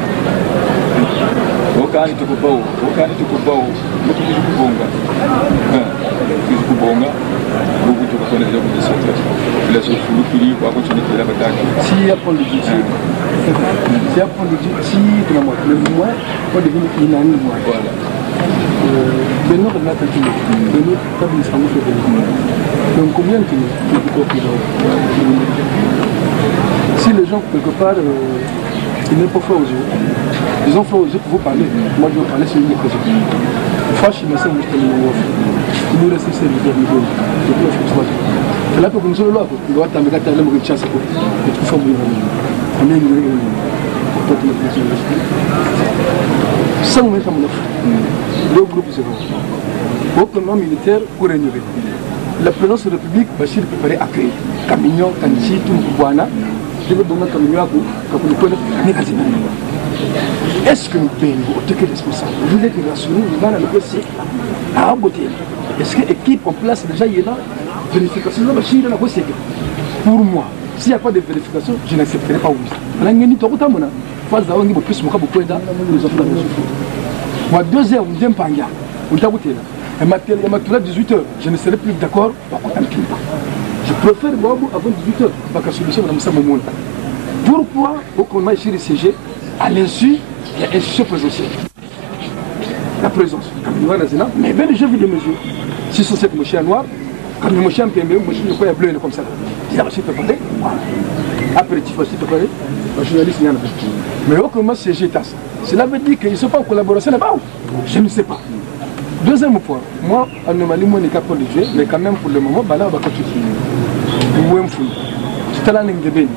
Aucun ne te coupe pas, beaucoup de Kubonga. Beaucoup de personnes qui ont cette population Fulukuli, pour continuer de la bataille. S'il y a pour le duty, le moins, pour devenir inanimé. Voilà. Le nord de la Tati, le nord de la donc combien de si les gens, quelque part, ils n'ont pas fait aux yeux, ils ont fait aux yeux pour vous parler. Moi, je vais parler sur une des présidents. Franchement, c'est un nous reste ici, là, pour nous, là, il doit t'amener à la mauvaise chasse. Et tout ça, sans mettre à mon offre. Le groupe, c'est bon. Au plan militaire, pour rénover. La présidence de la République, Bachir préparé à accueillir. Camignon, Kanchi, Toumkouana, je vais donner Camignon à vous, comme vous connaissez, est-ce que nous payons au degré responsable? Vous êtes rassurés, nous allons négocier à Aboté. Est-ce que l'équipe en place déjà il y a là vérification? Pour moi, s'il n'y a pas de vérification, je n'accepterai pas. Moi, 2 heures, on panga. On t'a goûté là. Et ma 18 heures, je ne serai plus d'accord. Je préfère moi avant 18 heures. Parce que solution, pourquoi on m'a ici le CG à l'insu, il y a un chef présidentiel. la présence. Mais bien, j'ai vu des mesures. 607 mon chien noir, quand mon chien est mon chien bleu comme ça. Il a reçu préparé. Apéritif aussi préparé. Le journaliste n'y en a pas. Mais comment c'est GETAS? Cela veut dire qu'ils ne sont pas en collaboration là-bas. Je ne sais pas. Deuxième point, moi, en Mali, moi, je suis capable de jouer, mais quand même, pour le moment, là, on va continuer. Moi, je suis là, je suis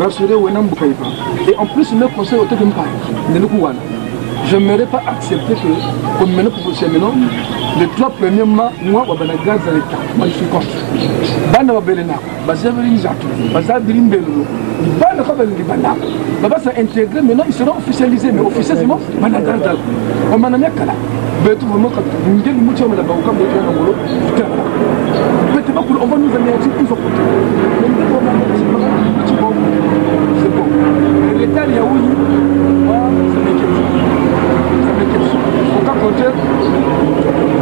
rassurer et en plus le conseil autant que je n'aimerais pas accepter que comme maintenant pour les 3 premiers mois on va gaz à l'état. Moi je suis contre. Bana wa belena bazabiri nzatu bazabiri mbelo bana ka balingi bana baba ça intégré maintenant ils seront officialisés mais officiellement bana gardal on m'a namia kala betu vraiment quand ngel mucho mala ba ko betu na ngolo betu ba on va nous anéantir ils ont c'est bon l'état il y a oui ça m'inquiète au cas contraire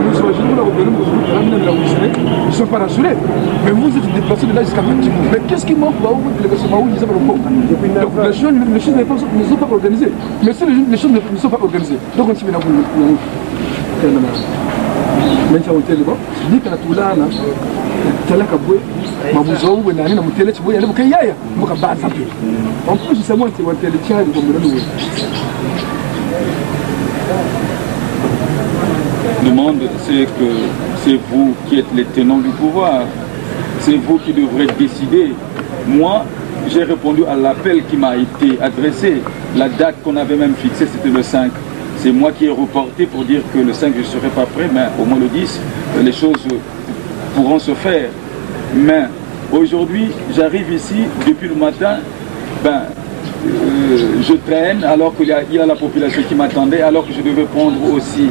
nous imaginons ils ne sont pas rassurés. Mais vous êtes déplacés de là jusqu'à Petit. Mais qu'est-ce qui manque où les choses ne sont pas organisées. Mais si les choses ne sont pas organisées, donc on s'y met dans le dit que la Toulana, Talakaboué, Mabouzo, Nani, Namutele, Mukayaya, Mukabazapi. En plus, c'est moi qui vais te le tirer comme le nouveau. Demande, c'est que c'est vous qui êtes les tenants du pouvoir, c'est vous qui devrez décider. Moi, j'ai répondu à l'appel qui m'a été adressé. La date qu'on avait même fixée, c'était le 5. C'est moi qui ai reporté pour dire que le 5, je ne serai pas prêt, mais au moins le 10, les choses pourront se faire. Mais aujourd'hui, j'arrive ici, depuis le matin, je traîne alors qu'il y a la population qui m'attendait, alors que je devais prendre aussi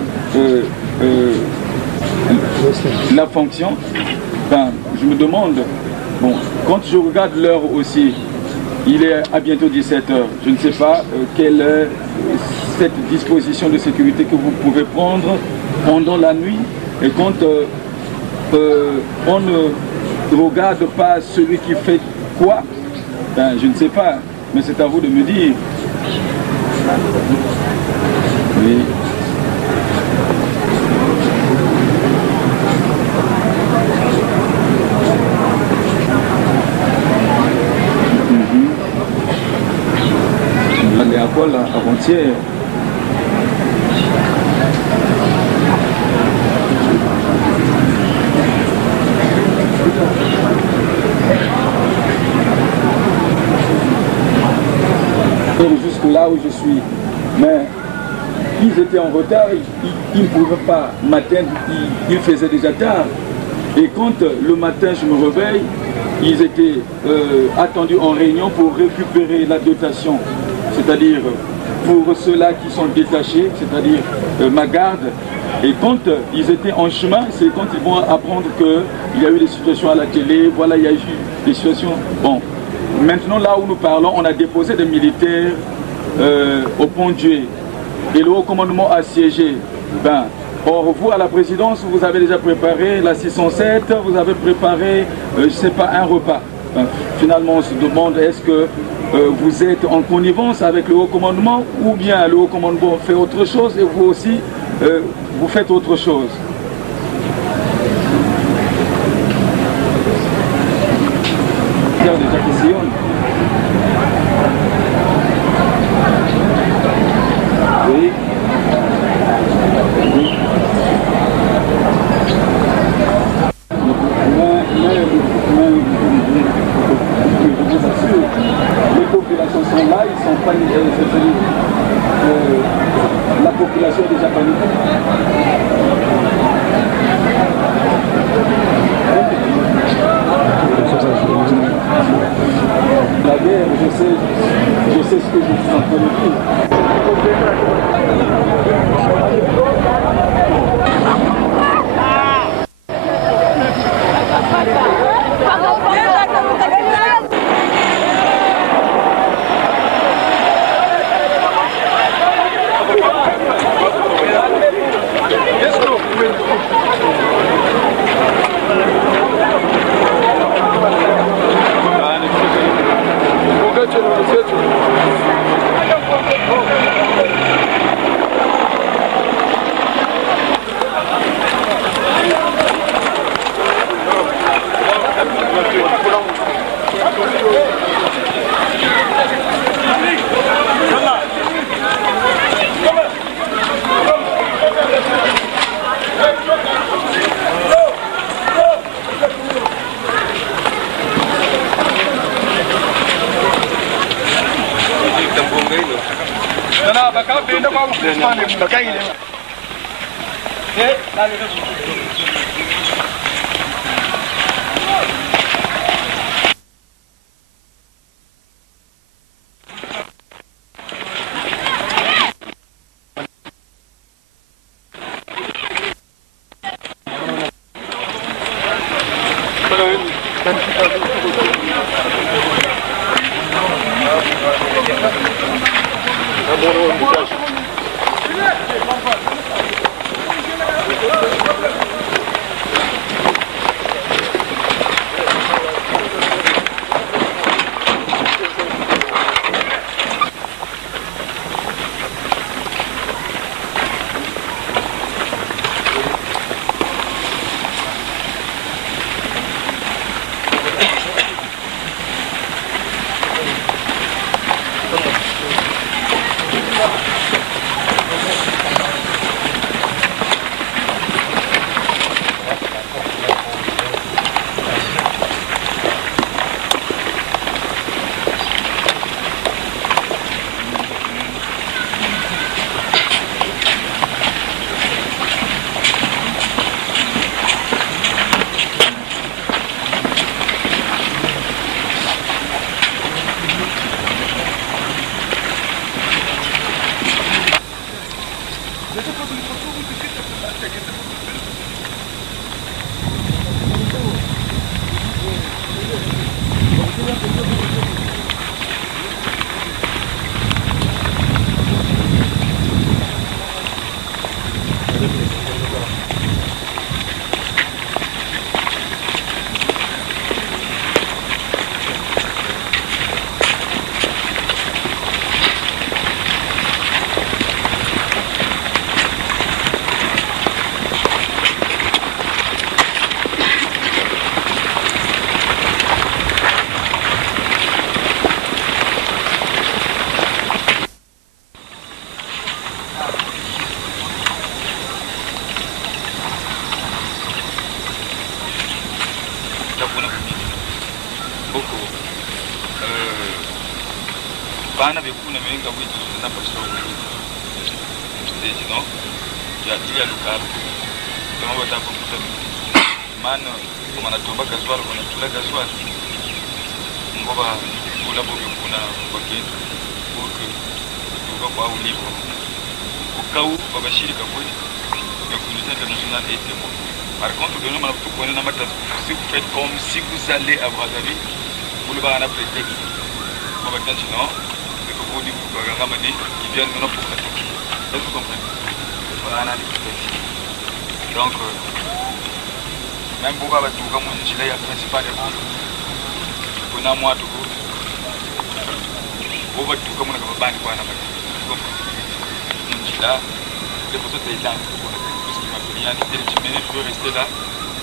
la fonction. Je me demande, bon, quand je regarde l'heure aussi, il est à bientôt 17h. Je ne sais pas quelle est cette disposition de sécurité que vous pouvez prendre pendant la nuit. Et quand on ne regarde pas celui qui fait quoi, je ne sais pas. Mais c'est à vous de me dire. Oui. Allez à quoi là, avant-hier? Jusque là où je suis, mais ils étaient en retard, ils ne pouvaient pas m'atteindre, il faisait déjà tard. Et quand le matin je me réveille, ils étaient attendus en réunion pour récupérer la dotation, c'est-à-dire pour ceux-là qui sont détachés, c'est-à-dire ma garde. Et quand ils étaient en chemin, c'est quand ils vont apprendre qu'il y a eu des situations à la télé, voilà, il y a eu des situations... Bon. Maintenant, là où nous parlons, on a déposé des militaires au Pont-Dieu et le haut commandement a siégé. Or, vous, à la présidence, vous avez déjà préparé la 607, vous avez préparé, je ne sais pas, un repas. Finalement, on se demande, est-ce que vous êtes en connivence avec le haut commandement ou bien le haut commandement fait autre chose et vous aussi, vous faites autre chose? Déjà qui sillonne. Oui. Je vous assure, les populations sont là, ils sont paniqués. La population est déjà paniquée. Bana bekuna menga witu na pastor witu. Stage no. Ya ile lugar. Kama watapo kuta. Mano kama natomba kaswali kuna tula kaswali. Ngoba kula bobe kuna kwa kitu. Boke kutoka kwa ulipo. Ukau babashirika kwetu. Ya communauté internationale et témoin. Par contre, nous avons tout connu dans ma classe. Si vous faites comme si vous allez à Brazzaville, vous ne va pas prétexte. On va dire non. Qui viennent maintenant pour pratiquer. Est-ce que vous comprenez? Voilà, donc, même pour avoir tout comme on dit là, il y a principal des routes. On a moins de routes. On va tout comme on a banni quoi. Vous comprenez? On dit là, les photos de là, parce qu'il m'a pris un minutes, je peux rester là.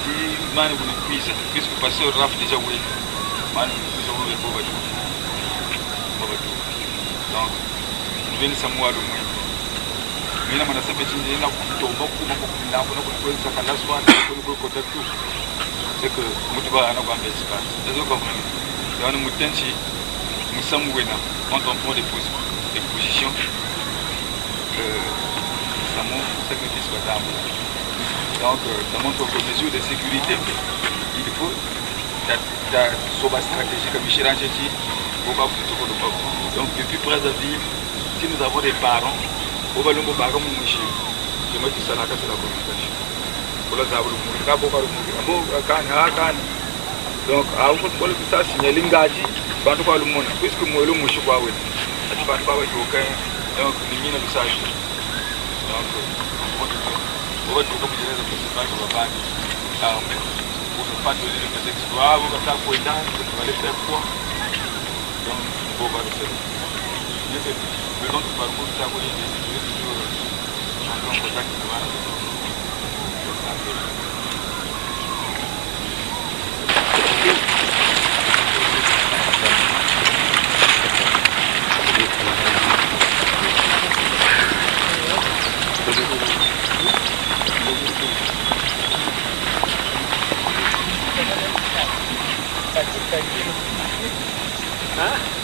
Si man vous le cuise, puisque vous passez au raf déjà, oui. Man vous le cuise, vous le cuise. Donc, nous venons savoir le moins. Nous avons des petits gens qui ont beaucoup de choses à faire. C'est que nous devons avoir un espace. Vous comprenez? Nous sommes quand on prend des positions, ça montre ce que nous faisons. Donc, ça montre que mesure de sécurité, il faut une stratégie comme Michel Anchetti. Donc depuis Brazzaville, si nous avons des parents, on va nous faire comme nous chez nous. Je me dis ça là, c'est la communication. Donc, à vous pouvez ça signaler l'ingadi, quand on parle de monde, puisque moi le mouche quoi oui, tu vas pas avoir aucun donc limite le sage. Donc, on va tout comme je l'ai dit, pas de bande. Pour ne pas donner le prétexte, on va faire quoi dans, on va les faire quoi. Donc, on va le faire. Mais donc, par contre, ça va être toujours en contact avec Hein?